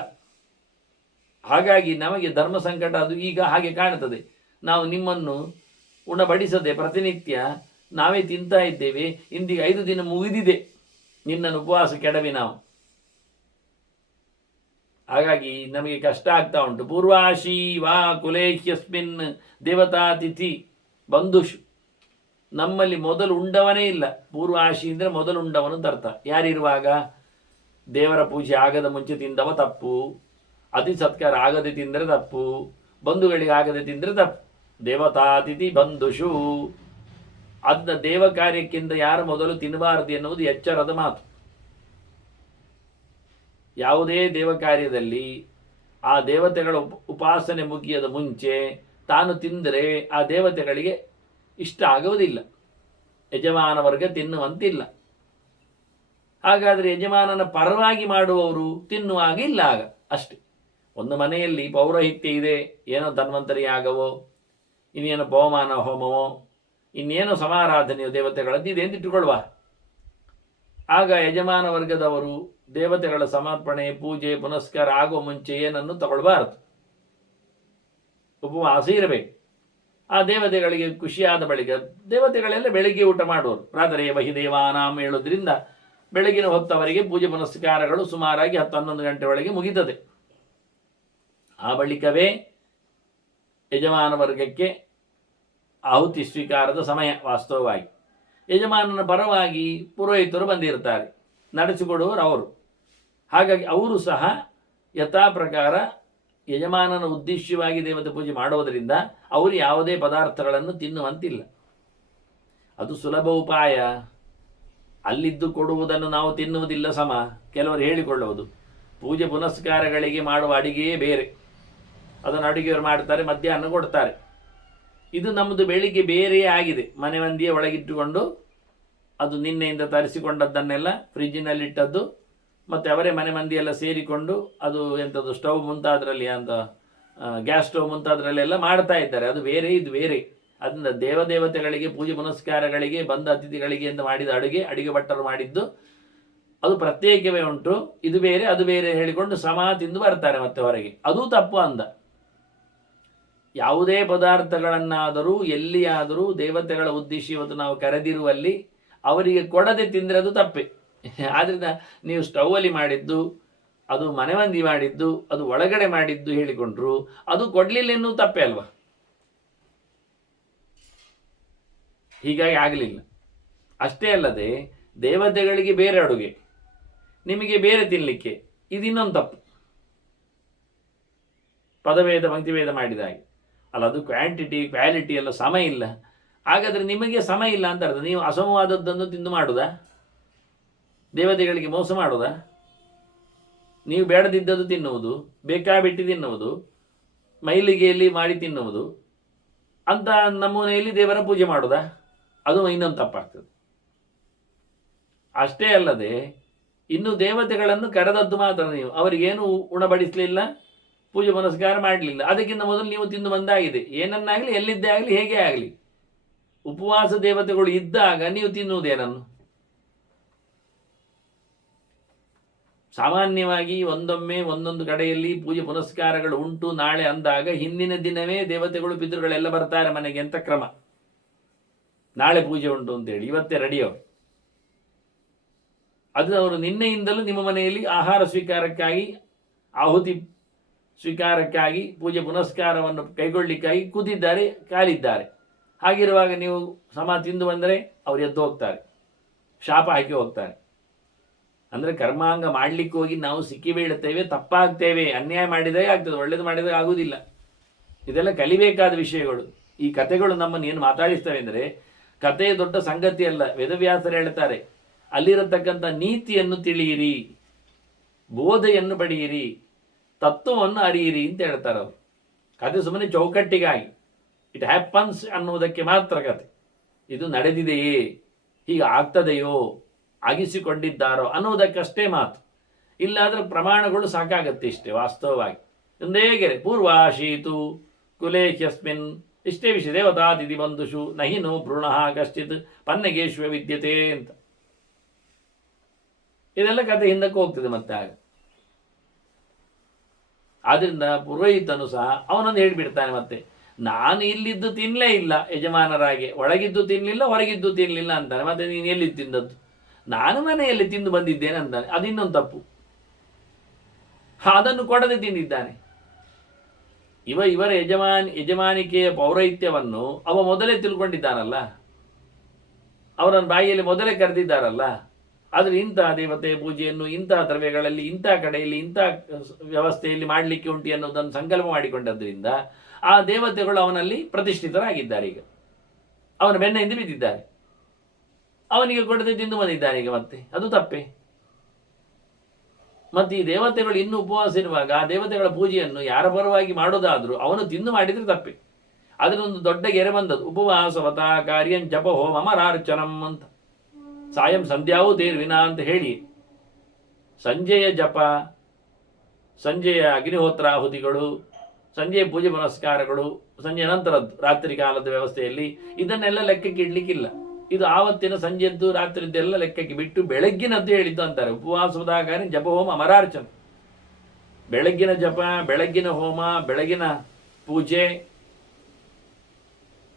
ಹಾಗಾಗಿ ನಮಗೆ ಧರ್ಮ ಸಂಕಟ ಅದು ಈಗ ಹಾಗೆ ಕಾಣುತ್ತದೆ. ನಾವು ನಿಮ್ಮನ್ನು ಉಣಬಡಿಸದೆ ಪ್ರತಿನಿತ್ಯ ನಾವೇ ತಿಂತಾ ಇದ್ದೇವೆ. ಇಂದಿಗೆ 5 ದಿನ ಮುಗಿದಿದೆ ನಿನ್ನನ್ನು ಉಪವಾಸ ಕೆಡವಿ ನಾವು. ಹಾಗಾಗಿ ನಮಗೆ ಕಷ್ಟ ಆಗ್ತಾ ಉಂಟು. ಪೂರ್ವಾಶಿ ವಾ ಕುಲೇಹ್ಯಸ್ಮಿನ್ ದೇವತಾತಿಥಿ ಬಂಧುಷು. ನಮ್ಮಲ್ಲಿ ಮೊದಲು ಉಂಡವನೇ ಇಲ್ಲ. ಪೂರ್ವಾಶಿ ಅಂದರೆ ಮೊದಲು ಉಂಡವನು ಅಂತ ಅರ್ಥ. ಯಾರಿರುವಾಗ? ದೇವರ ಪೂಜೆ ಆಗದ ಮುಂಚೆ ತಿಂದವ ತಪ್ಪು, ಅತಿ ಸತ್ಕಾರ ಆಗದೆ ತಿಂದರೆ ತಪ್ಪು, ಬಂಧುಗಳಿಗೆ ಆಗದೆ ತಿಂದರೆ ತಪ್ಪು. ದೇವತಾತಿಥಿ ಬಂಧುಷು, ಅದನ್ನ ದೇವ ಕಾರ್ಯಕ್ಕಿಂತ ಯಾರು ಮೊದಲು ತಿನ್ನಬಾರದು ಎನ್ನುವುದು ಎಚ್ಚರದ ಮಾತು. ಯಾವುದೇ ದೇವ ಕಾರ್ಯದಲ್ಲಿ ಆ ದೇವತೆಗಳ ಉಪಾಸನೆ ಮುಗಿಯದ ಮುಂಚೆ ತಾನು ತಿಂದರೆ ಆ ದೇವತೆಗಳಿಗೆ ಇಷ್ಟ ಆಗುವುದಿಲ್ಲ, ಯಜಮಾನ ವರ್ಗ ತಿನ್ನುವಂತಿಲ್ಲ. ಹಾಗಾದರೆ ಯಜಮಾನನ ಪರವಾಗಿ ಮಾಡುವವರು ತಿನ್ನುವಾಗ ಇಲ್ಲ ಆಗ ಅಷ್ಟೆ. ಒಂದು ಮನೆಯಲ್ಲಿ ಪೌರೋಹಿತ್ಯ ಇದೆ, ಏನೋ ಧನ್ವಂತರಿ ಯಾಗವೋ, ಇನ್ನೇನೋ ಪವಮಾನ ಹೋಮವೋ, ಇನ್ನೇನೋ ಸಮಾರಾಧನೆಯೋ ದೇವತೆಗಳದ್ದಿದೆ ಅಂತ ಇಟ್ಟುಕೊಳ್ಳುವ. ಆಗ ಯಜಮಾನ ವರ್ಗದವರು ದೇವತೆಗಳ ಸಮರ್ಪಣೆ, ಪೂಜೆ, ಪುನಸ್ಕಾರ ಆಗುವ ಮುಂಚೆ ಏನನ್ನು ತಗೊಳ್ಬಾರದು, ಉಪವಾಸ ಇರಬೇಕು. ಆ ದೇವತೆಗಳಿಗೆ ಖುಷಿಯಾದ ಬಳಿಕ, ದೇವತೆಗಳೆಲ್ಲ ಬೆಳಿಗ್ಗೆ ಊಟ ಮಾಡುವರು, ಪ್ರಾತರೇ ವಹಿ ದೇವಾನಾಂ ಹೇಳೋದ್ರಿಂದ ಬೆಳಗಿನ ಹೊತ್ತವರಿಗೆ ಪೂಜೆ ಪುನಸ್ಕಾರಗಳು ಸುಮಾರಾಗಿ 10-11 ಗಂಟೆ ಒಳಗೆ ಮುಗಿತದೆ. ಆ ಬಳಿಕವೇ ಯಜಮಾನ ವರ್ಗಕ್ಕೆ ಆಹುತಿ ಸ್ವೀಕಾರದ ಸಮಯ. ವಾಸ್ತವವಾಗಿ ಯಜಮಾನನ ಪರವಾಗಿ ಪುರೋಹಿತರು ಬಂದಿರ್ತಾರೆ, ನಡೆಸಿಕೊಡುವರು ಅವರು. ಹಾಗಾಗಿ ಅವರು ಸಹ ಯಥಾ ಪ್ರಕಾರ ಯಜಮಾನನ ಉದ್ದೇಶವಾಗಿ ದೇವತೆ ಪೂಜೆ ಮಾಡುವುದರಿಂದ ಅವರು ಯಾವುದೇ ಪದಾರ್ಥಗಳನ್ನು ತಿನ್ನುವಂತಿಲ್ಲ. ಅದು ಸುಲಭ ಉಪಾಯ. ಅಲ್ಲಿದ್ದು ಕೊಡುವುದನ್ನು ನಾವು ತಿನ್ನುವುದಿಲ್ಲ ಸಮ. ಕೆಲವರು ಹೇಳಿಕೊಳ್ಳುವುದು ಪೂಜೆ ಪುನಸ್ಕಾರಗಳಿಗೆ ಮಾಡುವ ಅಡಿಗೆಯೇ ಬೇರೆ, ಅದನ್ನು ಅಡುಗೆಯವರು ಮಾಡ್ತಾರೆ, ಮಧ್ಯಾಹ್ನ ಕೊಡ್ತಾರೆ. ಇದು ನಮ್ಮದು ಬೆಳಿಗ್ಗೆ ಬೇರೆಯೇ ಆಗಿದೆ. ಮನೆ ಮಂದಿಯ ಒಳಗಿಟ್ಟುಕೊಂಡು ಅದು ನಿನ್ನೆಯಿಂದ ತರಿಸಿಕೊಂಡದ್ದನ್ನೆಲ್ಲ ಫ್ರಿಜ್ಜಿನಲ್ಲಿಟ್ಟದ್ದು, ಮತ್ತು ಅವರೇ ಮನೆ ಮಂದಿಯೆಲ್ಲ ಸೇರಿಕೊಂಡು ಅದು ಎಂಥದ್ದು ಸ್ಟವ್ ಮುಂತಾದರಲ್ಲಿ ಅಂತ ಗ್ಯಾಸ್ ಸ್ಟವ್ ಮುಂತಾದರಲ್ಲೆಲ್ಲ ಮಾಡ್ತಾ ಇದ್ದಾರೆ. ಅದು ಬೇರೆ, ಇದು ಬೇರೆ. ಅದರಿಂದ ದೇವದೇವತೆಗಳಿಗೆ ಪೂಜೆ ಪುನಸ್ಕಾರಗಳಿಗೆ ಬಂದ ಅತಿಥಿಗಳಿಗೆ ಅಂತ ಮಾಡಿದ ಅಡುಗೆ ಭಟ್ಟರು ಮಾಡಿದ್ದು ಅದು ಪ್ರತ್ಯೇಕವೇ ಉಂಟು. ಇದು ಬೇರೆ ಅದು ಬೇರೆ ಹೇಳಿಕೊಂಡು ಸಮ ತಿಂದು ಬರ್ತಾರೆ ಮತ್ತೆ ಹೊರಗೆ. ಅದು ತಪ್ಪು ಅಂದ. ಯಾವುದೇ ಪದಾರ್ಥಗಳನ್ನಾದರೂ ಎಲ್ಲಿಯಾದರೂ ದೇವತೆಗಳ ಉದ್ದೇಶ ಇವತ್ತು ನಾವು ಕರೆದಿರುವಲ್ಲಿ ಅವರಿಗೆ ಕೊಡದೆ ತಿಂದರೆ ಅದು ತಪ್ಪೆ. ಆದ್ದರಿಂದ ನೀವು ಸ್ಟೌವಲ್ಲಿ ಮಾಡಿದ್ದು, ಅದು ಮನೆ ಮಂದಿ ಮಾಡಿದ್ದು, ಅದು ಒಳಗಡೆ ಮಾಡಿದ್ದು ಹೇಳಿಕೊಂಡ್ರು, ಅದು ಕೊಡಲಿಲ್ಲ ಎನ್ನುವ ತಪ್ಪೆ ಅಲ್ವಾ? ಹೀಗಾಗಿ ಆಗಲಿಲ್ಲ. ಅಷ್ಟೇ ಅಲ್ಲದೆ ದೇವತೆಗಳಿಗೆ ಬೇರೆ ಅಡುಗೆ, ನಿಮಗೆ ಬೇರೆ ತಿನ್ನಲಿಕ್ಕೆ, ಇದು ಇನ್ನೊಂದು ತಪ್ಪು. ಪದಭೇದ ಪಂಕ್ತಿಭೇದ ಮಾಡಿದ ಹಾಗೆ ಅಲ್ಲ. ಅದು ಕ್ವಾಂಟಿಟಿ ಕ್ವಾಲಿಟಿ ಎಲ್ಲ ಸಮ ಇಲ್ಲ. ಹಾಗಾದರೆ ನಿಮಗೆ ಸಮ ಇಲ್ಲ ಅಂತ ಅರ್ಥ. ನೀವು ಅಸಮವಾದದ್ದನ್ನು ತಿಂದು ಮಾಡುವುದಾ? ದೇವತೆಗಳಿಗೆ ಮೋಸ ಮಾಡುವುದಾ? ನೀವು ಬೇಡದಿದ್ದದ್ದು ತಿನ್ನುವುದು, ಬೇಕಾಬಿಟ್ಟು ತಿನ್ನುವುದು, ಮೈಲಿಗೆಯಲ್ಲಿ ಮಾಡಿ ತಿನ್ನುವುದು ಅಂತ ನಮೂನೆಯಲ್ಲಿ ದೇವರ ಪೂಜೆ ಮಾಡುವುದಾ? ಅದು ಇನ್ನೊಂದು ತಪ್ಪಾಗ್ತದೆ. ಅಷ್ಟೇ ಅಲ್ಲದೆ ಇನ್ನು ದೇವತೆಗಳನ್ನು ಕರೆದದ್ದು ಮಾತ್ರ ನೀವು, ಅವರಿಗೇನು ಉಣಬಡಿಸಲಿಲ್ಲ, ಪೂಜೆ ಪುನಸ್ಕಾರ ಮಾಡಲಿಲ್ಲ. ಅದಕ್ಕಿಂತ ಮೊದಲು ನೀವು ತಿಂದು ಬಂದಾಗಿದೆ. ಏನನ್ನಾಗಲಿ, ಎಲ್ಲಿದ್ದೇ ಆಗಲಿ, ಹೇಗೆ ಆಗಲಿ, ಉಪವಾಸ ದೇವತೆಗಳು ಇದ್ದಾಗ ನೀವು ತಿನ್ನುವುದೇನನ್ನು? ಸಾಮಾನ್ಯವಾಗಿ ಒಂದೊಮ್ಮೆ ಒಂದೊಂದು ಕಡೆಯಲ್ಲಿ ಪೂಜೆ ಪುನಸ್ಕಾರಗಳು ಉಂಟು ನಾಳೆ ಅಂದಾಗ ಹಿಂದಿನ ದಿನವೇ ದೇವತೆಗಳು ಪಿತೃಗಳೆಲ್ಲ ಬರ್ತಾರೆ ಮನೆಗೆ ಅಂತ ಕ್ರಮ. ನಾಳೆ ಪೂಜೆ ಉಂಟು ಅಂತೇಳಿ ಇವತ್ತೇ ರೆಡಿ ಅವರು. ಅದು ಅವರು ನಿನ್ನೆಯಿಂದಲೂ ನಿಮ್ಮ ಮನೆಯಲ್ಲಿ ಆಹಾರ ಸ್ವೀಕಾರಕ್ಕಾಗಿ, ಆಹುತಿ ಸ್ವೀಕಾರಕ್ಕಾಗಿ, ಪೂಜೆ ಪುನಸ್ಕಾರವನ್ನು ಕೈಗೊಳ್ಳಿಕ್ಕಾಗಿ ಕೂತಿದ್ದಾರೆ, ಕಾಲಿದ್ದಾರೆ. ಹಾಗಿರುವಾಗ ನೀವು ಸಮ ತಿಂದು ಬಂದರೆ ಅವರು ಎದ್ದು ಹೋಗ್ತಾರೆ, ಶಾಪ ಹಾಕಿ ಹೋಗ್ತಾರೆ. ಅಂದರೆ ಕರ್ಮಾಂಗ ಮಾಡಲಿಕ್ಕೆ ಹೋಗಿ ನಾವು ಸಿಕ್ಕಿ ಬೀಳುತ್ತೇವೆ, ತಪ್ಪಾಗ್ತೇವೆ. ಅನ್ಯಾಯ ಮಾಡಿದರೆ ಆಗ್ತದೆ, ಒಳ್ಳೇದು ಮಾಡಿದರೆ ಆಗುವುದಿಲ್ಲ. ಇದೆಲ್ಲ ಕಲಿಬೇಕಾದ ವಿಷಯಗಳು. ಈ ಕಥೆಗಳು ನಮ್ಮನ್ನು ಏನು ಮಾತಾಡಿಸ್ತವೆ ಅಂದರೆ, ಕಥೆ ದೊಡ್ಡ ಸಂಗತಿ ಅಲ್ಲ. ವೇದವ್ಯಾಸರು ಹೇಳ್ತಾರೆ, ಅಲ್ಲಿರತಕ್ಕಂಥ ನೀತಿಯನ್ನು ತಿಳಿಯಿರಿ, ಬೋಧೆಯನ್ನು ಪಡೆಯಿರಿ, ತತ್ವವನ್ನು ಅರಿಯಿರಿ ಅಂತ ಹೇಳ್ತಾರೆ ಅವರು. ಕಥೆ ಸುಮ್ಮನೆ ಚೌಕಟ್ಟಿಗಾಗಿ, ಇಟ್ ಹ್ಯಾಪನ್ಸ್ ಅನ್ನುವುದಕ್ಕೆ ಮಾತ್ರ ಕತೆ. ಇದು ನಡೆದಿದೆಯೇ, ಹೀಗೆ ಆಗ್ತದೆಯೋ, ಆಗಿಸಿಕೊಂಡಿದ್ದಾರೋ ಅನ್ನುವುದಕ್ಕಷ್ಟೇ ಮಾತು. ಇಲ್ಲಾದರೆ ಪ್ರಮಾಣಗಳು ಸಾಕಾಗತ್ತೆ ಇಷ್ಟೇ. ವಾಸ್ತವವಾಗಿ ಒಂದೇ ಗೆರೆ ಪೂರ್ವಾಶೀತು ಕುಲೇಖ್ಯಸ್ಮಿನ್, ಇಷ್ಟೇ ವಿಷಯ. ದೇವತಾತಿಥಿ ಬಂಧುಷು ನಹಿನು ಭ್ರೂಣಃ ಕಶ್ಚಿತ್ ಪನ್ನಗೇಶ್ವ ವಿದ್ಯತೆ ಅಂತ. ಇದೆಲ್ಲ ಕತೆ ಹಿಂದಕ್ಕೆ ಹೋಗ್ತದೆ ಮತ್ತೆ ಆಗ. ಆದ್ರಿಂದ ಪುರೋಹಿತನು ಸಹ ಅವನೊಂದು ಹೇಳಿಬಿಡ್ತಾನೆ ಮತ್ತೆ, ನಾನು ಇಲ್ಲಿದ್ದು ತಿನ್ನಲೇ ಇಲ್ಲ ಯಜಮಾನರಾಗೆ, ಒಳಗಿದ್ದು ತಿನ್ನಲಿಲ್ಲ, ಹೊರಗಿದ್ದು ತಿನ್ನಲಿಲ್ಲ ಅಂತಾನೆ. ಮತ್ತೆ ನೀನು ಎಲ್ಲಿ ತಿಂದದ್ದು? ನಾನು ಮನೆಯಲ್ಲಿ ತಿಂದು ಬಂದಿದ್ದೇನೆ ಅಂತಾನೆ. ಅದು ಇನ್ನೊಂದು ತಪ್ಪು. ಅದನ್ನು ಕೊಡದೆ ತಿಂದಿದ್ದಾನೆ. ಇವರ ಯಜಮಾನಿಕೆಯ ಪೌರಹಿತ್ಯವನ್ನು ಅವ ಮೊದಲೇ ತಿಳ್ಕೊಂಡಿದ್ದಾನಲ್ಲ. ಅವರನ್ನು ಬಾಯಿಯಲ್ಲಿ ಮೊದಲೇ ಕರೆದಿದ್ದಾರಲ್ಲ. ಆದರೆ ಇಂತಹ ದೇವತೆ ಪೂಜೆಯನ್ನು ಇಂತಹ ದ್ರವ್ಯಗಳಲ್ಲಿ ಇಂತಹ ಕಡೆಯಲ್ಲಿ ಇಂತಹ ವ್ಯವಸ್ಥೆಯಲ್ಲಿ ಮಾಡಲಿಕ್ಕೆ ಉಂಟು ಅನ್ನೋದನ್ನು ಸಂಕಲ್ಪ ಮಾಡಿಕೊಂಡದ್ರಿಂದ ಆ ದೇವತೆಗಳು ಅವನಲ್ಲಿ ಪ್ರತಿಷ್ಠಿತರಾಗಿದ್ದಾರೆ. ಈಗ ಅವನ ಬೆನ್ನ ಹಿಂದೆ ಬಿದ್ದಿದ್ದಾರೆ. ಅವನಿಗೆ ಕೊಡದೆ ತಿಂದು ಬಂದಿದ್ದಾನೆ ಈಗ ಮತ್ತೆ. ಅದು ತಪ್ಪೆ. ಮತ್ತು ಈ ದೇವತೆಗಳು ಇನ್ನೂ ಉಪವಾಸ ಇರುವಾಗ ಆ ದೇವತೆಗಳ ಪೂಜೆಯನ್ನು ಯಾರ ಪರವಾಗಿ ಮಾಡೋದಾದರೂ ಅವನು ತಿಂದು ಮಾಡಿದರೆ ತಪ್ಪೆ. ಅದನ್ನೊಂದು ದೊಡ್ಡ ಗೆರೆ ಬಂದದ್ದು, ಉಪವಾಸವತ ಕಾರ್ಯಂ ಜಪ ಹೋಮ ಅಮರಾರ್ಚನಂ ಅಂತ. ಸಾಯಂ ಸಂಧ್ಯಾವೂ ತೇರ್ವಿನ ಅಂತ ಹೇಳಿ ಸಂಜೆಯ ಜಪ, ಸಂಜೆಯ ಅಗ್ನಿಹೋತ್ರಾಹುತಿಗಳು, ಸಂಜೆಯ ಪೂಜೆ ಪುನಸ್ಕಾರಗಳು, ಸಂಜೆ ನಂತರದ್ದು ರಾತ್ರಿ ಕಾಲದ ವ್ಯವಸ್ಥೆಯಲ್ಲಿ ಇದನ್ನೆಲ್ಲ ಲೆಕ್ಕಕ್ಕೆ ಇಡ್ಲಿಕ್ಕಿಲ್ಲ. ಇದು ಆವತ್ತಿನ ಸಂಜೆದ್ದು ರಾತ್ರಿದ್ದೆಲ್ಲ ಲೆಕ್ಕಕ್ಕೆ ಬಿಟ್ಟು ಬೆಳಗ್ಗಿನದ್ದು ಹೇಳಿದ್ದು ಅಂತಾರೆ. ಉಪವಾಸದಾಗಾರಿ ಜಪ ಹೋಮ ಅಮರಾರ್ಚನ. ಬೆಳಗ್ಗಿನ ಜಪ, ಬೆಳಗ್ಗಿನ ಹೋಮ, ಬೆಳಗಿನ ಪೂಜೆ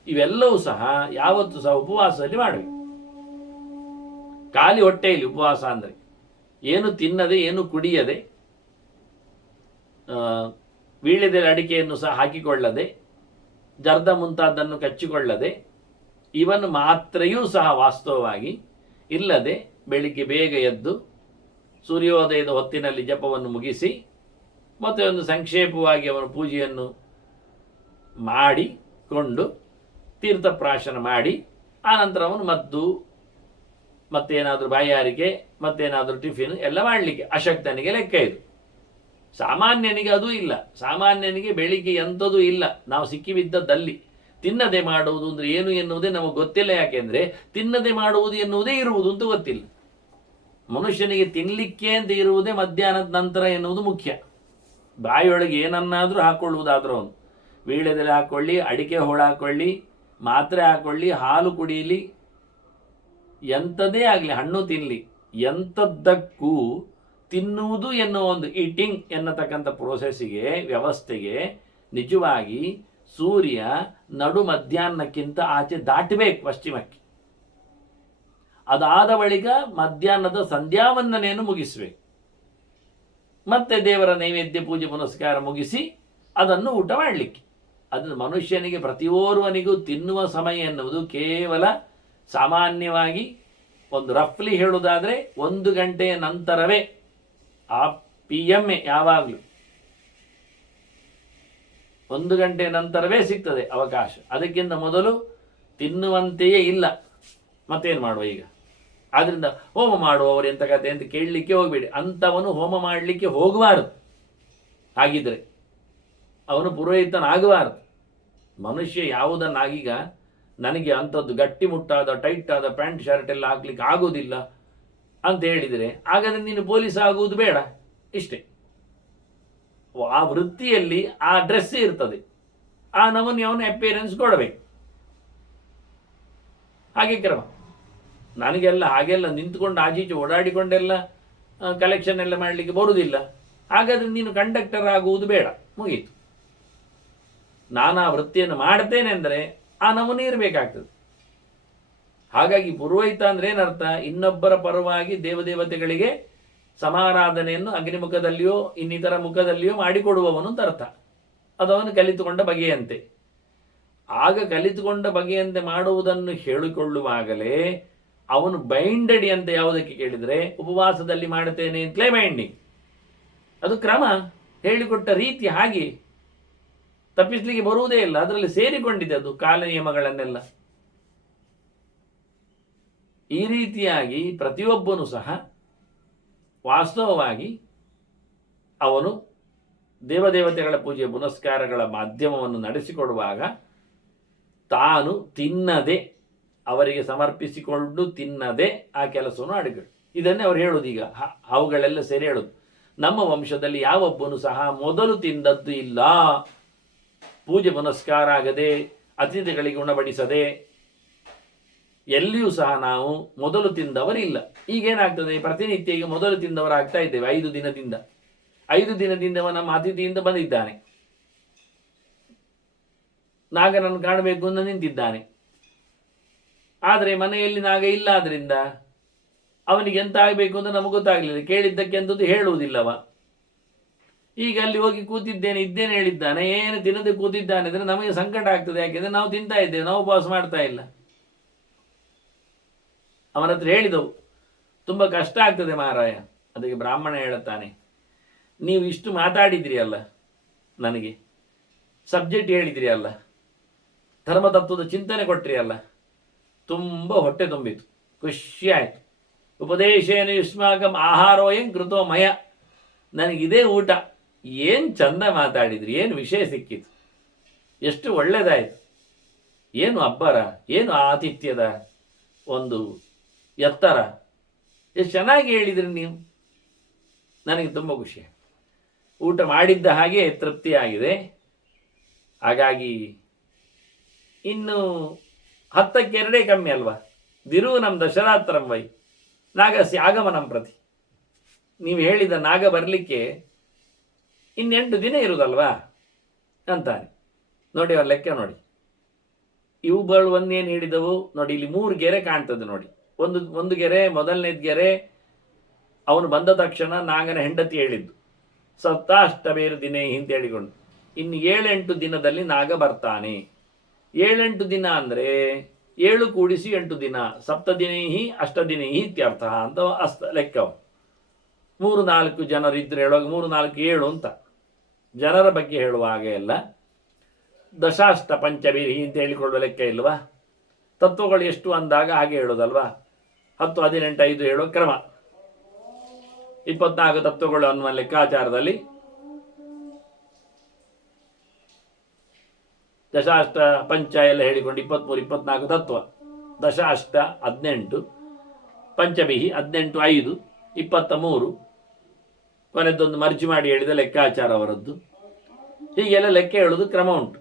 ಇವೆಲ್ಲವೂ ಸಹ ಯಾವತ್ತೂ ಸಹ ಉಪವಾಸದಲ್ಲಿ ಮಾಡಬೇಕು. ಖಾಲಿ ಹೊಟ್ಟೆಯಲ್ಲಿ ಉಪವಾಸ ಅಂದರೆ ಏನು ತಿನ್ನದೆ ಏನು ಕುಡಿಯದೆ, ವೀಳ್ಯದೆಲೆ ಅಡಿಕೆಯನ್ನು ಸಹ ಹಾಕಿಕೊಳ್ಳದೆ, ಜರ್ದ ಮುಂತಾದನ್ನು ಕಚ್ಚಿಕೊಳ್ಳದೆ, ಇವನ್ನು ಮಾತ್ರೆಯೂ ಸಹ ವಾಸ್ತವವಾಗಿ ಇಲ್ಲದೆ ಬೆಳಿಗ್ಗೆ ಬೇಗ ಎದ್ದು ಸೂರ್ಯೋದಯದ ಹೊತ್ತಿನಲ್ಲಿ ಜಪವನ್ನು ಮುಗಿಸಿ ಮತ್ತೆ ಒಂದು ಸಂಕ್ಷೇಪವಾಗಿ ಅವನ ಪೂಜೆಯನ್ನು ಮಾಡಿಕೊಂಡು ತೀರ್ಥಪ್ರಾಶನ ಮಾಡಿ ಆನಂತರ ಅವನು ಮದ್ದು ಮತ್ತೇನಾದರೂ ಬಾಯಾರಿಕೆ ಮತ್ತೇನಾದರೂ ಟಿಫಿನ್ ಎಲ್ಲ ಮಾಡಲಿಕ್ಕೆ ಅಶಕ್ತನಿಗೆ ಲೆಕ್ಕ ಇದು. ಸಾಮಾನ್ಯನಿಗೆ ಅದೂ ಇಲ್ಲ. ಸಾಮಾನ್ಯನಿಗೆ ಬೆಳಿಗ್ಗೆ ಎಂಥದೂ ಇಲ್ಲ. ನಾವು ಸಿಕ್ಕಿಬಿದ್ದದ್ದಲ್ಲಿ ತಿನ್ನದೆ ಮಾಡುವುದು ಅಂದರೆ ಏನು ಎನ್ನುವುದೇ ನಮಗೆ ಗೊತ್ತಿಲ್ಲ. ಯಾಕೆಂದರೆ ತಿನ್ನದೆ ಮಾಡುವುದು ಎನ್ನುವುದೇ ಇರುವುದು ಅಂತ ಗೊತ್ತಿಲ್ಲ. ಮನುಷ್ಯನಿಗೆ ತಿನ್ನಲಿಕ್ಕೆ ಅಂತ ಇರುವುದೇ ಮಧ್ಯಾಹ್ನದ ನಂತರ ಎನ್ನುವುದು ಮುಖ್ಯ. ಬಾಯಿಯೊಳಗೆ ಏನನ್ನಾದರೂ ಹಾಕ್ಕೊಳ್ಳುವುದಾದರೂ ಅವನು ವೀಳ್ಯದೆಲೆ ಹಾಕ್ಕೊಳ್ಳಿ, ಅಡಿಕೆ ಹೋಳು ಹಾಕ್ಕೊಳ್ಳಿ, ಮಾತ್ರೆ ಹಾಕ್ಕೊಳ್ಳಿ, ಹಾಲು ಕುಡಿಯಲಿ, ಎಂಥದೇ ಆಗಲಿ, ಹಣ್ಣು ತಿನ್ನಲಿ, ಎಂಥದ್ದಕ್ಕೂ ತಿನ್ನುವುದು ಎನ್ನುವ ಒಂದು ಈಟಿಂಗ್ ಎನ್ನತಕ್ಕಂಥ ಪ್ರೋಸೆಸ್ಸಿಗೆ ವ್ಯವಸ್ಥೆಗೆ ನಿಜವಾಗಿ ಸೂರ್ಯ ನಡು ಮಧ್ಯಾಹ್ನಕ್ಕಿಂತ ಆಚೆ ದಾಟಬೇಕು ಪಶ್ಚಿಮಕ್ಕೆ. ಅದಾದ ಬಳಿಕ ಮಧ್ಯಾಹ್ನದ ಸಂಧ್ಯಾವಂದನೆಯನ್ನು ಮುಗಿಸಬೇಕು. ಮತ್ತೆ ದೇವರ ನೈವೇದ್ಯ ಪೂಜೆ ಪುನಸ್ಕಾರ ಮುಗಿಸಿ ಅದನ್ನು ಊಟ ಮಾಡಲಿಕ್ಕೆ. ಅದು ಮನುಷ್ಯನಿಗೆ ಪ್ರತಿಯೋರ್ವನಿಗೂ ತಿನ್ನುವ ಸಮಯ ಎನ್ನುವುದು ಕೇವಲ ಸಾಮಾನ್ಯವಾಗಿ ಒಂದು ರಫ್ಲಿ ಹೇಳುವುದಾದರೆ 1 ಗಂಟೆಯ ನಂತರವೇ. ಆ PM ಯಾವಾಗಲೂ 1 ಗಂಟೆ ನಂತರವೇ ಸಿಗ್ತದೆ ಅವಕಾಶ. ಅದಕ್ಕಿಂತ ಮೊದಲು ತಿನ್ನುವಂತೆಯೇ ಇಲ್ಲ. ಮತ್ತೇನು ಮಾಡುವ ಈಗ? ಆದ್ದರಿಂದ ಹೋಮ ಮಾಡುವವರು ಎಂತ ಕತೆ ಅಂತ ಕೇಳಲಿಕ್ಕೆ ಹೋಗಬೇಡಿ. ಅಂಥವನು ಹೋಮ ಮಾಡಲಿಕ್ಕೆ ಹೋಗಬಾರದು. ಹಾಗಿದ್ರೆ ಅವನು ಪುರೋಹಿತನಾಗಬಾರದು. ಮನುಷ್ಯ ಯಾವುದನ್ನಾಗೀಗ ನನಗೆ ಅಂಥದ್ದು ಗಟ್ಟಿಮುಟ್ಟಾದ ಟೈಟ್ ಆದ ಪ್ಯಾಂಟ್ ಶರ್ಟ್ ಎಲ್ಲ ಹಾಕ್ಲಿಕ್ಕೆ ಆಗೋದಿಲ್ಲ ಅಂತ ಹೇಳಿದರೆ ಹಾಗಾದರೆ ನೀನು ಪೊಲೀಸ್ ಆಗುವುದು ಬೇಡ. ಇಷ್ಟೇ. ಆ ವೃತ್ತಿಯಲ್ಲಿ ಆ ಡ್ರೆಸ್ ಇರ್ತದೆ, ಆ ನಮೂನೆ ಅವನು ಅಪಿಯರೆನ್ಸ್ ಕೊಡಬೇಕು. ಹಾಗೆ ಕ್ರಮ. ನನಗೆಲ್ಲ ಹಾಗೆಲ್ಲ ನಿಂತುಕೊಂಡು ಆಚೀಚೆ ಓಡಾಡಿಕೊಂಡೆಲ್ಲ ಕಲೆಕ್ಷನ್ ಎಲ್ಲ ಮಾಡಲಿಕ್ಕೆ ಬರುವುದಿಲ್ಲ. ಹಾಗಾದರೆ ನೀನು ಕಂಡಕ್ಟರ್ ಆಗುವುದು ಬೇಡ, ಮುಗೀತು. ನಾನು ಆ ವೃತ್ತಿಯನ್ನು ಮಾಡ್ತೇನೆ ಅಂದರೆ ಆ ನಮೂನೆ ಇರಬೇಕಾಗ್ತದೆ. ಹಾಗಾಗಿ ಪುರೋಹಿತ ಅಂದ್ರೆ ಏನರ್ಥ? ಇನ್ನೊಬ್ಬರ ಪರವಾಗಿ ದೇವದೇವತೆಗಳಿಗೆ ಸಮಾರಾಧನೆಯನ್ನು ಅಗ್ನಿಮುಖದಲ್ಲಿಯೋ ಇನ್ನಿತರ ಮುಖದಲ್ಲಿಯೋ ಮಾಡಿಕೊಡುವವನು ಅಂತ ಅರ್ಥ. ಅದು ಅವನು ಕಲಿತುಕೊಂಡ ಬಗೆಯಂತೆ. ಆಗ ಕಲಿತುಕೊಂಡ ಬಗೆಯಂತೆ ಮಾಡುವುದನ್ನು ಹೇಳಿಕೊಳ್ಳುವಾಗಲೇ ಅವನು ಬೈಂಡೆಡ್ ಅಂತ ಯಾವುದಕ್ಕೆ ಕೇಳಿದರೆ ಉಪವಾಸದಲ್ಲಿ ಮಾಡುತ್ತೇನೆ ಅಂತಲೇ ಬೈಂಡಿಂಗ್. ಅದು ಕ್ರಮ, ಹೇಳಿಕೊಟ್ಟ ರೀತಿ ಹಾಗೆ ತಪ್ಪಿಸ್ಲಿಕ್ಕೆ ಬರುವುದೇ ಇಲ್ಲ. ಅದರಲ್ಲಿ ಸೇರಿಕೊಂಡಿದೆ ಅದು ಕಾಲ ನಿಯಮಗಳನ್ನೆಲ್ಲ. ಈ ರೀತಿಯಾಗಿ ಪ್ರತಿಯೊಬ್ಬನು ಸಹ ವಾಸ್ತವವಾಗಿ ಅವನು ದೇವದೇವತೆಗಳ ಪೂಜೆ ಪುನಸ್ಕಾರಗಳ ಮಾಧ್ಯಮವನ್ನು ನಡೆಸಿಕೊಡುವಾಗ ತಾನು ತಿನ್ನದೆ ಅವರಿಗೆ ಸಮರ್ಪಿಸಿಕೊಂಡು ತಿನ್ನದೆ ಆ ಕೆಲಸವನ್ನು ಅಡುಗೆ. ಇದನ್ನೇ ಅವರು ಹೇಳೋದು. ಈಗ ಅವುಗಳೆಲ್ಲ ಸೇರಿ ಹೇಳೋದು, ನಮ್ಮ ವಂಶದಲ್ಲಿ ಯಾವೊಬ್ಬನು ಸಹ ಮೊದಲು ತಿಂದದ್ದು ಇಲ್ಲ. ಪೂಜೆ ಪುನಸ್ಕಾರ ಆಗದೆ ಅತಿಥಿಗಳಿಗೆ ಉಣಬಡಿಸದೆ ಎಲ್ಲಿಯೂ ಸಹ ನಾವು ಮೊದಲು ತಿಂದವರಿಲ್ಲ. ಈಗೇನಾಗ್ತದೆ? ಪ್ರತಿನಿತ್ಯ ಈಗ ಮೊದಲು ತಿಂದವರಾಗ್ತಾ ಇದ್ದೇವೆ. 5 ದಿನದಿಂದ 5 ದಿನದಿಂದ ನಮ್ಮ ಅತಿಥಿಯಿಂದ ಬಂದಿದ್ದಾನೆ, ನಾಗನನ್ನು ಕಾಣಬೇಕು ಅಂತ ನಿಂತಿದ್ದಾನೆ. ಆದರೆ ಮನೆಯಲ್ಲಿ ನಾಗ ಇಲ್ಲ. ಆದ್ರಿಂದ ಅವನಿಗೆ ಎಂತ ಆಗಬೇಕು ಅಂತ ನಮಗೆ ಗೊತ್ತಾಗಲಿಲ್ಲ. ಕೇಳಿದ್ದಕ್ಕೆ ಅಂತದ್ದು ಹೇಳುವುದಿಲ್ಲವ. ಈಗ ಅಲ್ಲಿ ಹೋಗಿ ಕೂತಿದ್ದೇನೆ ಇದ್ದೇನೆ ಹೇಳಿದ್ದಾನೆ, ಏನು ತಿನ್ನದೆ ಕೂತಿದ್ದಾನೆ ಅಂದರೆ ನಮಗೆ ಸಂಕಟ ಆಗ್ತದೆ. ಯಾಕೆಂದರೆ ನಾವು ತಿಂತಾ ಇದ್ದೇವೆ, ನಾವು ಉಪವಾಸ ಮಾಡ್ತಾ ಇಲ್ಲ. ಅವನ ಹತ್ರ ಹೇಳಿದವು, ತುಂಬ ಕಷ್ಟ ಆಗ್ತದೆ ಮಹಾರಾಯ. ಅದಕ್ಕೆ ಬ್ರಾಹ್ಮಣ ಹೇಳುತ್ತಾನೆ, ನೀವು ಇಷ್ಟು ಮಾತಾಡಿದ್ರಿ ಅಲ್ಲ, ನನಗೆ ಸಬ್ಜೆಕ್ಟ್ ಹೇಳಿದ್ರಿ ಅಲ್ಲ, ಧರ್ಮತತ್ವದ ಚಿಂತನೆ ಕೊಟ್ರಿ ಅಲ್ಲ, ತುಂಬ ಹೊಟ್ಟೆ ತುಂಬಿತು, ಖುಷಿ ಆಯಿತು. ಉಪದೇಶೇನ ಯುಷ್ಮಾಕಂ ಆಹಾರೋಯಂ ಕೃತೋ ಮಯ. ನನಗಿದೇ ಊಟ. ಏನು ಚಂದ ಮಾತಾಡಿದ್ರಿ, ಏನು ವಿಷಯ ಸಿಕ್ಕಿತು, ಎಷ್ಟು ಒಳ್ಳೆಯದಾಯಿತು, ಏನು ಅಬ್ಬರ, ಏನು ಆತಿಥ್ಯದ ಒಂದು ಎತ್ತರ, ಎಷ್ಟು ಚೆನ್ನಾಗಿ ಹೇಳಿದ್ರಿ ನೀವು. ನನಗೆ ತುಂಬ ಖುಷಿ. ಊಟ ಮಾಡಿದ್ದ ಹಾಗೆ ತೃಪ್ತಿಯಾಗಿದೆ. ಹಾಗಾಗಿ ಇನ್ನು 10ಕ್ಕೆ 2 ಕಮ್ಮಿ ಅಲ್ವಾ? ದಿರು ನಮ್ಮ ದಶರಾತ್ರಂ ವೈ ನಾಗಸ್ಯ ಆಗಮನಂ ಪ್ರತಿ. ನೀವು ಹೇಳಿದ ನಾಗ ಬರಲಿಕ್ಕೆ ಇನ್ನು 8 ದಿನ ಇರುವುದಲ್ವಾ ಅಂತಾನೆ. ನೋಡಿ ಅವ್ರ ಲೆಕ್ಕ ನೋಡಿ. ಇವುಗಳು ಒಂದೇನು ಹೇಳಿದವು ನೋಡಿ, ಇಲ್ಲಿ 3 ಗೆರೆ ಕಾಣ್ತದೆ ನೋಡಿ. ಒಂದು ಗೆರೆ, ಮೊದಲನೇದು ಗೆರೆ ಅವನು ಬಂದ ತಕ್ಷಣ ನಾಗನ ಹೆಂಡತಿ ಹೇಳಿದ್ದು, ಸಪ್ತಾಷ್ಟಮೇರು ದಿನೇ ಅಂತ ಹೇಳಿಕೊಂಡು. ಇನ್ನು 7-8 ದಿನದಲ್ಲಿ ನಾಗ ಬರ್ತಾನೆ. 7-8 ದಿನ ಅಂದರೆ 7 ಕೂಡಿಸಿ 8 ದಿನ, ಸಪ್ತದಿನೈಹಿ ಅಷ್ಟದಿನೈಹಿ ಇತ್ಯರ್ಥ ಅಂತ ಲೆಕ್ಕ. 3-4 ಜನರಿದ್ರೆ ಹೇಳುವಾಗ 3-4-7 ಅಂತ ಜನರ ಬಗ್ಗೆ ಹೇಳುವಾಗ ಎಲ್ಲ ದಶಾಷ್ಟ ಪಂಚಮೀರಿ ಅಂತ ಹೇಳಿಕೊಳ್ಳುವ ಲೆಕ್ಕ ಇಲ್ವಾ? ತತ್ವಗಳು ಎಷ್ಟು ಅಂದಾಗ ಹಾಗೆ ಹೇಳೋದಲ್ವಾ? 10, 18, 5 ಹೇಳುವ ಕ್ರಮ. 24 ತತ್ವಗಳು ಅನ್ನುವ ಲೆಕ್ಕಾಚಾರದಲ್ಲಿ ದಶಾಷ್ಟ ಪಂಚ ಎಲ್ಲ ಹೇಳಿಕೊಂಡು 23, 24 ತತ್ವ. ದಶಾಷ್ಟ 18, ಪಂಚಮಿಹಿ 18, 5, 23, ಕೊನೆದ್ದೊಂದು ಮರ್ಜಿ ಮಾಡಿ ಹೇಳಿದ ಲೆಕ್ಕಾಚಾರ ಅವರದ್ದು. ಹೀಗೆಲ್ಲ ಲೆಕ್ಕ ಹೇಳುವುದು ಕ್ರಮ ಉಂಟು,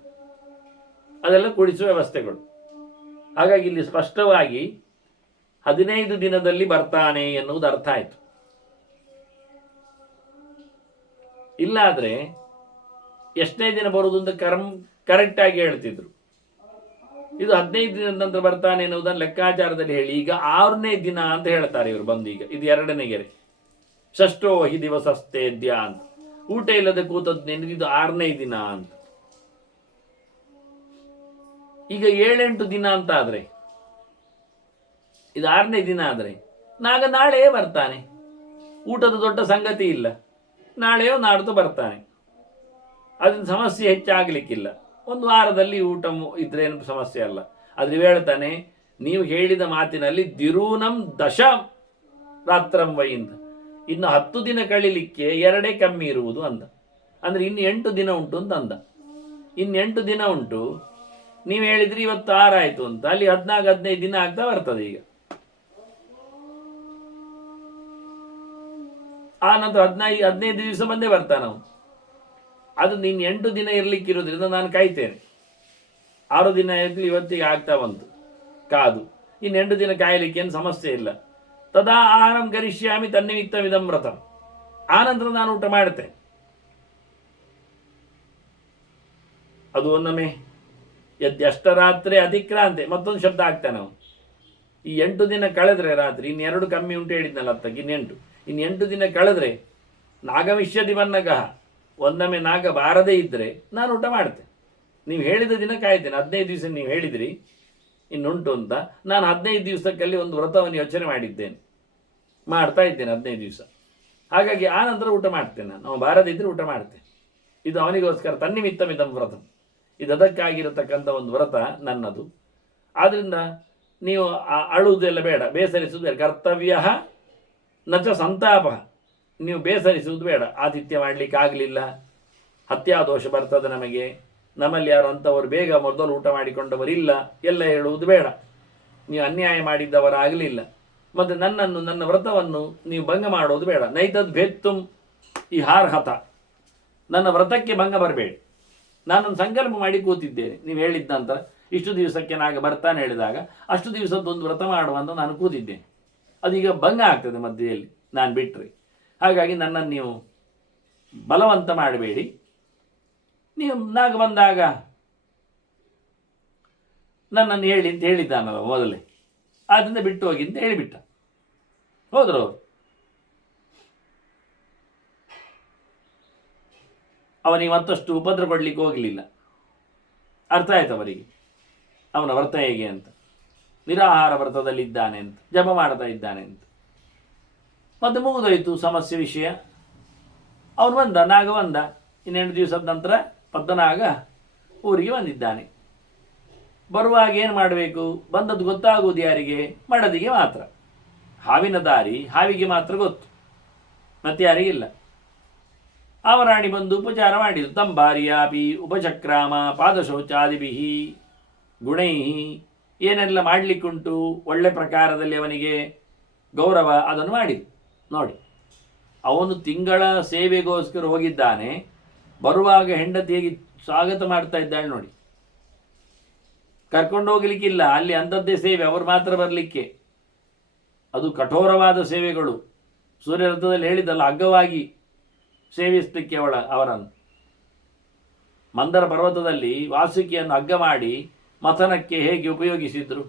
ಅದೆಲ್ಲ ಕೂಡಿಸುವ ವ್ಯವಸ್ಥೆಗಳು. ಹಾಗಾಗಿ ಇಲ್ಲಿ ಸ್ಪಷ್ಟವಾಗಿ 15 ದಿನದಲ್ಲಿ ಬರ್ತಾನೆ ಎನ್ನುವುದು ಅರ್ಥ ಆಯಿತು. ಇಲ್ಲಾದರೆ ಎಷ್ಟನೇ ದಿನ ಬರುವುದು ಅಂತ ಕರೆಕ್ಟಾಗಿ ಹೇಳ್ತಿದ್ರು. ಇದು 15 ದಿನದ ನಂತರ ಬರ್ತಾನೆ ಎನ್ನುವುದನ್ನು ಲೆಕ್ಕಾಚಾರದಲ್ಲಿ ಹೇಳಿ ಈಗ 6ನೇ ದಿನ ಅಂತ ಹೇಳ್ತಾರೆ ಇವರು ಬಂದು. ಈಗ ಇದು 2ನೇ ಗೆರೆ, ಷಷ್ಠೋ ಹಿ ದಿವಸಸ್ತೇದ್ಯ ಅಂತ. ಊಟ ಇಲ್ಲದೆ ಕೂತದ್ದು ಇದು 6ನೇ ದಿನ ಅಂತ. ಈಗ 7-8 ದಿನ ಅಂತ ಆದರೆ, ಇದು 6ನೇ ದಿನ ಆದರೆ ನಾಗ ನಾಳೆ ಬರ್ತಾನೆ. ಊಟದ ದೊಡ್ಡ ಸಂಗತಿ ಇಲ್ಲ, ನಾಳೆಯೋ ನಾಡ್ದು ಬರ್ತಾನೆ. ಅದರಿಂದ ಸಮಸ್ಯೆ ಹೆಚ್ಚಾಗಲಿಕ್ಕಿಲ್ಲ. ಒಂದು ವಾರದಲ್ಲಿ ಊಟ ಇದ್ರೇನು ಸಮಸ್ಯೆ ಅಲ್ಲ. ಅದ್ರ ಹೇಳ್ತಾನೆ, ನೀವು ಹೇಳಿದ ಮಾತಿನಲ್ಲಿ ದಿರೂನಂ ದಶ ರಾತ್ರಂ ವೈ ಅಂತ, ಇನ್ನು 10 ದಿನ ಕಳಿಲಿಕ್ಕೆ 2 ಕಮ್ಮಿ ಇರುವುದು ಅಂದ. ಅಂದರೆ ಇನ್ನು 8 ದಿನ ಉಂಟು ಅಂತ ಅಂದ. ಇನ್ನು 8 ದಿನ ಉಂಟು. ನೀವು ಹೇಳಿದ್ರಿ ಇವತ್ತು 6 ಆಯಿತು ಅಂತ, ಅಲ್ಲಿ 14-15 ದಿನ ಆಗ್ತಾ ಬರ್ತದೆ. ಈಗ ಆ ನಂತರ 15 ದಿವಸ ಬಂದೇ ಬರ್ತಾನೆ ಅವನು. ಅದು ನೀನು 8 ದಿನ ಇರಲಿಕ್ಕಿರೋದ್ರಿಂದ ನಾನು ಕಾಯ್ತೇನೆ. 6 ದಿನ ಇರಲಿ, ಇವತ್ತಿಗೆ ಆಗ್ತಾ ಬಂತು ಕಾದು. ಇನ್ನು 8 ದಿನ ಕಾಯಲಿಕ್ಕೆ ಏನು ಸಮಸ್ಯೆ ಇಲ್ಲ. ತದಾ ಆಹಾರಂ ಕರಿಷ್ಯಾಮಿ ತನ್ನಿಮಿತ್ತಮಿದಂ ವ್ರತಂ. ಆನಂತರ ನಾನು ಊಟ ಮಾಡ್ತೇನೆ. ಅದು ಒಮ್ಮೆ ಯದ್ಯಷ್ಟರಾತ್ರಿ ಅತಿಕ್ರಾಂತೆ ಮತ್ತೊಂದು ಶಬ್ದ ಆಗ್ತಾನೆ ಅವನು. ಈ 8 ದಿನ ಕಳೆದ್ರೆ ರಾತ್ರಿ, ಇನ್ನು 2 ಕಮ್ಮಿ ಉಂಟು ಹೇಳಿದ್ನಲ್ಲ, 10ಕ್ಕೆ ಇನ್ನು 8 ದಿನ ಕಳೆದ್ರೆ ನಾಗಮಿಷ್ಯತಿ ಬನ್ನಗಹ, ಒಂದೊಮ್ಮೆ ನಾಗ ಬಾರದೇ ಇದ್ದರೆ ನಾನು ಊಟ ಮಾಡ್ತೇನೆ. ನೀವು ಹೇಳಿದ ದಿನ ಕಾಯ್ತೇನೆ. 15 ದಿವಸ ನೀವು ಹೇಳಿದ್ರಿ ಇನ್ನುಂಟು ಅಂತ, ನಾನು 15 ದಿವಸಕ್ಕಲ್ಲಿ ಒಂದು ವ್ರತವನ್ನು ಯೋಚನೆ ಮಾಡಿದ್ದೇನೆ, ಮಾಡ್ತಾ ಇದ್ದೇನೆ 15 ದಿವಸ. ಹಾಗಾಗಿ ಆ ನಂತರ ಊಟ ಮಾಡ್ತೇನೆ. ನಾವು ಬಾರದೇ ಇದ್ದರೆ ಊಟ ಮಾಡ್ತೇನೆ. ಇದು ಅವನಿಗೋಸ್ಕರ ತನ್ನಿಮಿತ್ತಮಿದಂ ವ್ರತಂ, ಇದು ಅದಕ್ಕಾಗಿರತಕ್ಕಂಥ ಒಂದು ವ್ರತ ನನ್ನದು. ಆದ್ದರಿಂದ ನೀವು ಅಳುವುದೆಲ್ಲ ಬೇಡ, ಬೇಸರಿಸುವುದು ಬೇಡ. ಕರ್ತವ್ಯ ನಚ ಸಂತಾಪ, ನೀವು ಬೇಸರಿಸುವುದು ಬೇಡ. ಆತಿಥ್ಯ ಮಾಡಲಿಕ್ಕೆ ಆಗಲಿಲ್ಲ, ಹತ್ಯಾದೋಷ ಬರ್ತದೆ ನಮಗೆ, ನಮ್ಮಲ್ಲಿ ಯಾರು ಅಂಥವರು ಬೇಗ ಮೊದಲು ಊಟ ಮಾಡಿಕೊಂಡವರಿಲ್ಲ ಎಲ್ಲ ಹೇಳುವುದು ಬೇಡ. ನೀವು ಅನ್ಯಾಯ ಮಾಡಿದ್ದವರಾಗಲಿಲ್ಲ, ಮತ್ತು ನನ್ನ ವ್ರತವನ್ನು ನೀವು ಭಂಗ ಮಾಡೋದು ಬೇಡ. ನೈತದ್ ಭೇತ್ತುಂ ಈ ಹಾರ್ಹತ, ನನ್ನ ವ್ರತಕ್ಕೆ ಭಂಗ ಬರಬೇಡಿ. ನಾನೊಂದು ಸಂಕಲ್ಪ ಮಾಡಿ ಕೂತಿದ್ದೇನೆ. ನೀವು ಹೇಳಿದ್ದ ನಂತರ ಇಷ್ಟು ದಿವಸಕ್ಕೆ ನಾಗ ಬರ್ತಾನೆ ಹೇಳಿದಾಗ ಅಷ್ಟು ದಿವಸದ್ದೊಂದು ವ್ರತ ಮಾಡುವಂತ ನಾನು ಕೂತಿದ್ದೇನೆ. ಅದೀಗ ಭಂಗ ಆಗ್ತದೆ ಮಧ್ಯೆಯಲ್ಲಿ ನಾನು ಬಿಟ್ಟರೆ. ಹಾಗಾಗಿ ನನ್ನನ್ನು ನೀವು ಬಲವಂತ ಮಾಡಬೇಡಿ. ನೀವು ನಾಗ ಬಂದಾಗ ನನ್ನನ್ನು ಹೇಳಿ ಅಂತ ಹೇಳಿದ್ದಾನಲ್ಲ ಮೊದಲೇ, ಆದ್ದರಿಂದ ಬಿಟ್ಟು ಹೋಗಿ ಅಂತ ಹೇಳಿಬಿಟ್ಟ. ಹೋದ್ರು ಅವರು. ಅವನಿಗೆ ಮತ್ತಷ್ಟು ಉಪದ್ರ ಕೊಡಲಿಕ್ಕೆ ಹೋಗಲಿಲ್ಲ. ಅರ್ಥ ಆಯ್ತು ಅವರಿಗೆ ಅವನ ವ್ರತ ಹೇಗೆ ಅಂತ. ನಿರಾಹಾರ ವ್ರತದಲ್ಲಿದ್ದಾನೆ ಅಂತ, ಜಪ ಮಾಡ್ತಾ ಇದ್ದಾನೆ ಅಂತ. ಮತ್ತೆ ಮುಗಿದೋಯ್ತು ಸಮಸ್ಯೆ ವಿಷಯ. ಅವನು ಬಂದ, ನಾಗ ಬಂದ. ಇನ್ನೆಂಟು ದಿವಸದ ನಂತರ ಪದ್ಮನಾಗ ಊರಿಗೆ ಬಂದಿದ್ದಾನೆ. ಬರುವಾಗ ಏನು ಮಾಡಬೇಕು? ಬಂದದ್ದು ಗೊತ್ತಾಗುವುದು ಯಾರಿಗೆ? ಮಡದಿಗೆ ಮಾತ್ರ. ಹಾವಿನ ದಾರಿ ಹಾವಿಗೆ ಮಾತ್ರ ಗೊತ್ತು, ಮತ್ತೆ ಯಾರಿಗಿಲ್ಲ. ಆವರಾಣಿ ಬಂದು ಉಪಚಾರ ಮಾಡಿದರು. ತಂಬಾರಿಯಾಪಿ ಉಪಚಕ್ರಾಮ ಪಾದಶೌಚಾದಿಭಿಹಿ ಗುಣೈ, ಏನೆಲ್ಲ ಮಾಡಲಿಕ್ಕುಂಟು ಒಳ್ಳೆ ಪ್ರಕಾರದಲ್ಲಿ ಅವನಿಗೆ ಗೌರವ, ಅದನ್ನು ಮಾಡಿದ್ರು. ನೋಡಿ, ಅವನು ತಿಂಗಳ ಸೇವೆಗೋಸ್ಕರ ಹೋಗಿದ್ದಾನೆ. ಬರುವಾಗ ಹೆಂಡತಿ ಹೇಗೆ ಸ್ವಾಗತ ಮಾಡ್ತಾ ಇದ್ದಾಳೆ ನೋಡಿ. ಕರ್ಕೊಂಡು ಹೋಗ್ಲಿಕ್ಕಿಲ್ಲ, ಅಲ್ಲಿ ಅಂಥದ್ದೇ ಸೇವೆ, ಅವರು ಮಾತ್ರ ಬರಲಿಕ್ಕೆ. ಅದು ಕಠೋರವಾದ ಸೇವೆಗಳು. ಸೂರ್ಯರಥದಲ್ಲಿ ಹೇಳಿದಲ್ಲ, ಹಗ್ಗವಾಗಿ ಸೇವಿಸಲಿಕ್ಕೆ ಅವರನ್ನು. ಮಂದರ ಪರ್ವತದಲ್ಲಿ ವಾಸುಕಿಯನ್ನು ಹಗ್ಗ ಮಾಡಿ ಮಥನಕ್ಕೆ ಹೇಗೆ ಉಪಯೋಗಿಸಿದ್ರು?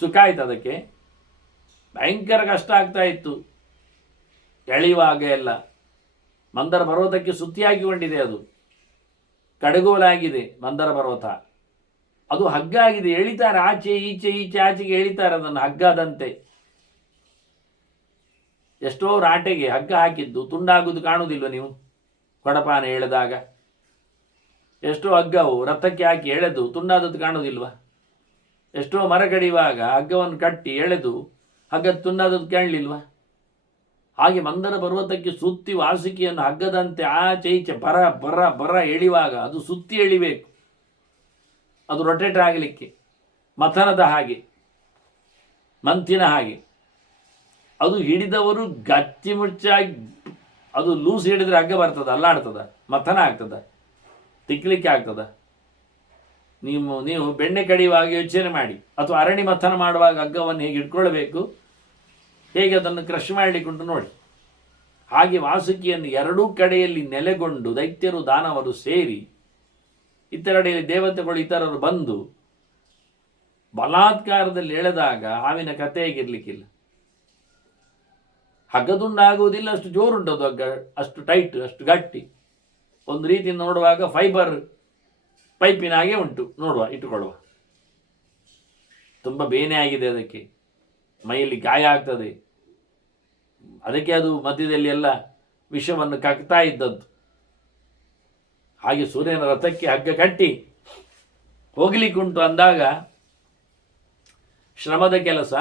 ಸುಖ ಆಯ್ತು ಅದಕ್ಕೆ? ಭಯಂಕರ ಕಷ್ಟ ಆಗ್ತಾ ಇತ್ತು ಎಳೆಯುವಾಗ ಎಲ್ಲ. ಮಂದರ ಪರ್ವತಕ್ಕೆ ಸುತ್ತಿ ಹಾಕಿಕೊಂಡಿದೆ, ಅದು ಕಡೆಗೋಲಾಗಿದೆ ಮಂದರ ಪರ್ವತ. ಅದು ಹಗ್ಗ ಆಗಿದೆ, ಎಳಿತಾರೆ ಆಚೆ ಈಚೆ ಈಚೆ ಆಚೆಗೆ ಎಳಿತಾರೆ ಅದನ್ನು ಹಗ್ಗದಂತೆ. ಎಷ್ಟೋ ರಾಟೆಗೆ ಹಗ್ಗ ಹಾಕಿದ್ದು ತುಂಡಾಗುವುದು ಕಾಣುವುದಿಲ್ವ ನೀವು? ಕೊಡಪಾನೆ ಎಳೆದಾಗ ಎಷ್ಟೋ ಹಗ್ಗವು ರಥಕ್ಕೆ ಹಾಕಿ ಎಳೆದು ತುಂಡಾದದ್ದು ಕಾಣುವುದಿಲ್ವ? ಎಷ್ಟೋ ಮರ ಕಡಿಯುವಾಗ ಹಗ್ಗವನ್ನು ಕಟ್ಟಿ ಎಳೆದು ಹಗ್ಗ ತುಂಡಾದದ್ದು ಕಾಣಲಿಲ್ವ? ಹಾಗೆ ಮಂದರ ಪರ್ವತಕ್ಕೆ ಸುತ್ತಿ ವಾಸುಕಿಯನ್ನು ಹಗ್ಗದಂತೆ ಆಚೆ ಈಚೆ ಬರ ಬರ ಬರ ಎಳಿವಾಗ ಅದು ಸುತ್ತಿ ಎಳಿಬೇಕು, ಅದು ರೊಟೇಟ್ ಆಗಲಿಕ್ಕೆ. ಮಥನದ ಹಾಗೆ, ಮಂತಿನ ಹಾಗೆ. ಅದು ಹಿಡಿದವರು ಗಚ್ಚಿ ಮುಚ್ಚಾಗಿ, ಅದು ಲೂಸ್ ಹಿಡಿದ್ರೆ ಹಗ್ಗ ಬರ್ತದ, ಅಲ್ಲಾಡ್ತದ, ಮಥನ ಆಗ್ತದ, ತಿಕ್ಕಲಿಕ್ಕೆ ಆಗ್ತದ. ನೀವು ಬೆಣ್ಣೆ ಕಡಿಯುವಾಗ ಯೋಚನೆ ಮಾಡಿ, ಅಥವಾ ಅರಣಿ ಮಥನ ಮಾಡುವಾಗ ಹಗ್ಗವನ್ನು ಹೇಗೆ ಇಟ್ಕೊಳ್ಬೇಕು, ಹೇಗೆ ಅದನ್ನು ಕ್ರಶ್ ಮಾಡಲಿಕ್ಕುಂಟು ನೋಡಿ. ಹಾಗೆ ವಾಸುಕಿಯನ್ನು ಎರಡೂ ಕಡೆಯಲ್ಲಿ ನೆಲೆಗೊಂಡು ದೈತ್ಯರು ದಾನವರು ಸೇರಿ, ಇತರೆಡೆಯಲ್ಲಿ ದೇವತೆಗಳು ಇತರರು ಬಂದು ಬಲಾತ್ಕಾರದಲ್ಲಿ ಎಳೆದಾಗ ಹಾವಿನ ಕಥೆ ಹೇಗಿರ್ಲಿಕ್ಕಿಲ್ಲ. ಹಗ್ಗದುಂಡಾಗುವುದಿಲ್ಲ, ಅಷ್ಟು ಜೋರುಂಟದು ಹಗ್ಗ, ಅಷ್ಟು ಟೈಟ್, ಅಷ್ಟು ಗಟ್ಟಿ. ಒಂದು ರೀತಿ ನೋಡುವಾಗ ಫೈಬರ್ ಪೈಪಿನ ಹಾಗೆ ಉಂಟು, ನೋಡುವ ಇಟ್ಟುಕೊಳ್ಳುವ. ತುಂಬ ಬೇನೆ ಆಗಿದೆ ಅದಕ್ಕೆ, ಮೈಯಲ್ಲಿ ಗಾಯ ಆಗ್ತದೆ. ಅದಕ್ಕೆ ಅದು ಮಧ್ಯದಲ್ಲಿ ಎಲ್ಲ ವಿಷವನ್ನು ಕಕ್ತಾ ಇದ್ದದ್ದು. ಹಾಗೆ ಸೂರ್ಯನ ರಥಕ್ಕೆ ಹಗ್ಗ ಕಟ್ಟಿ ಹೋಗ್ಲಿಕ್ಕುಂಟು ಅಂದಾಗ ಶ್ರಮದ ಕೆಲಸ.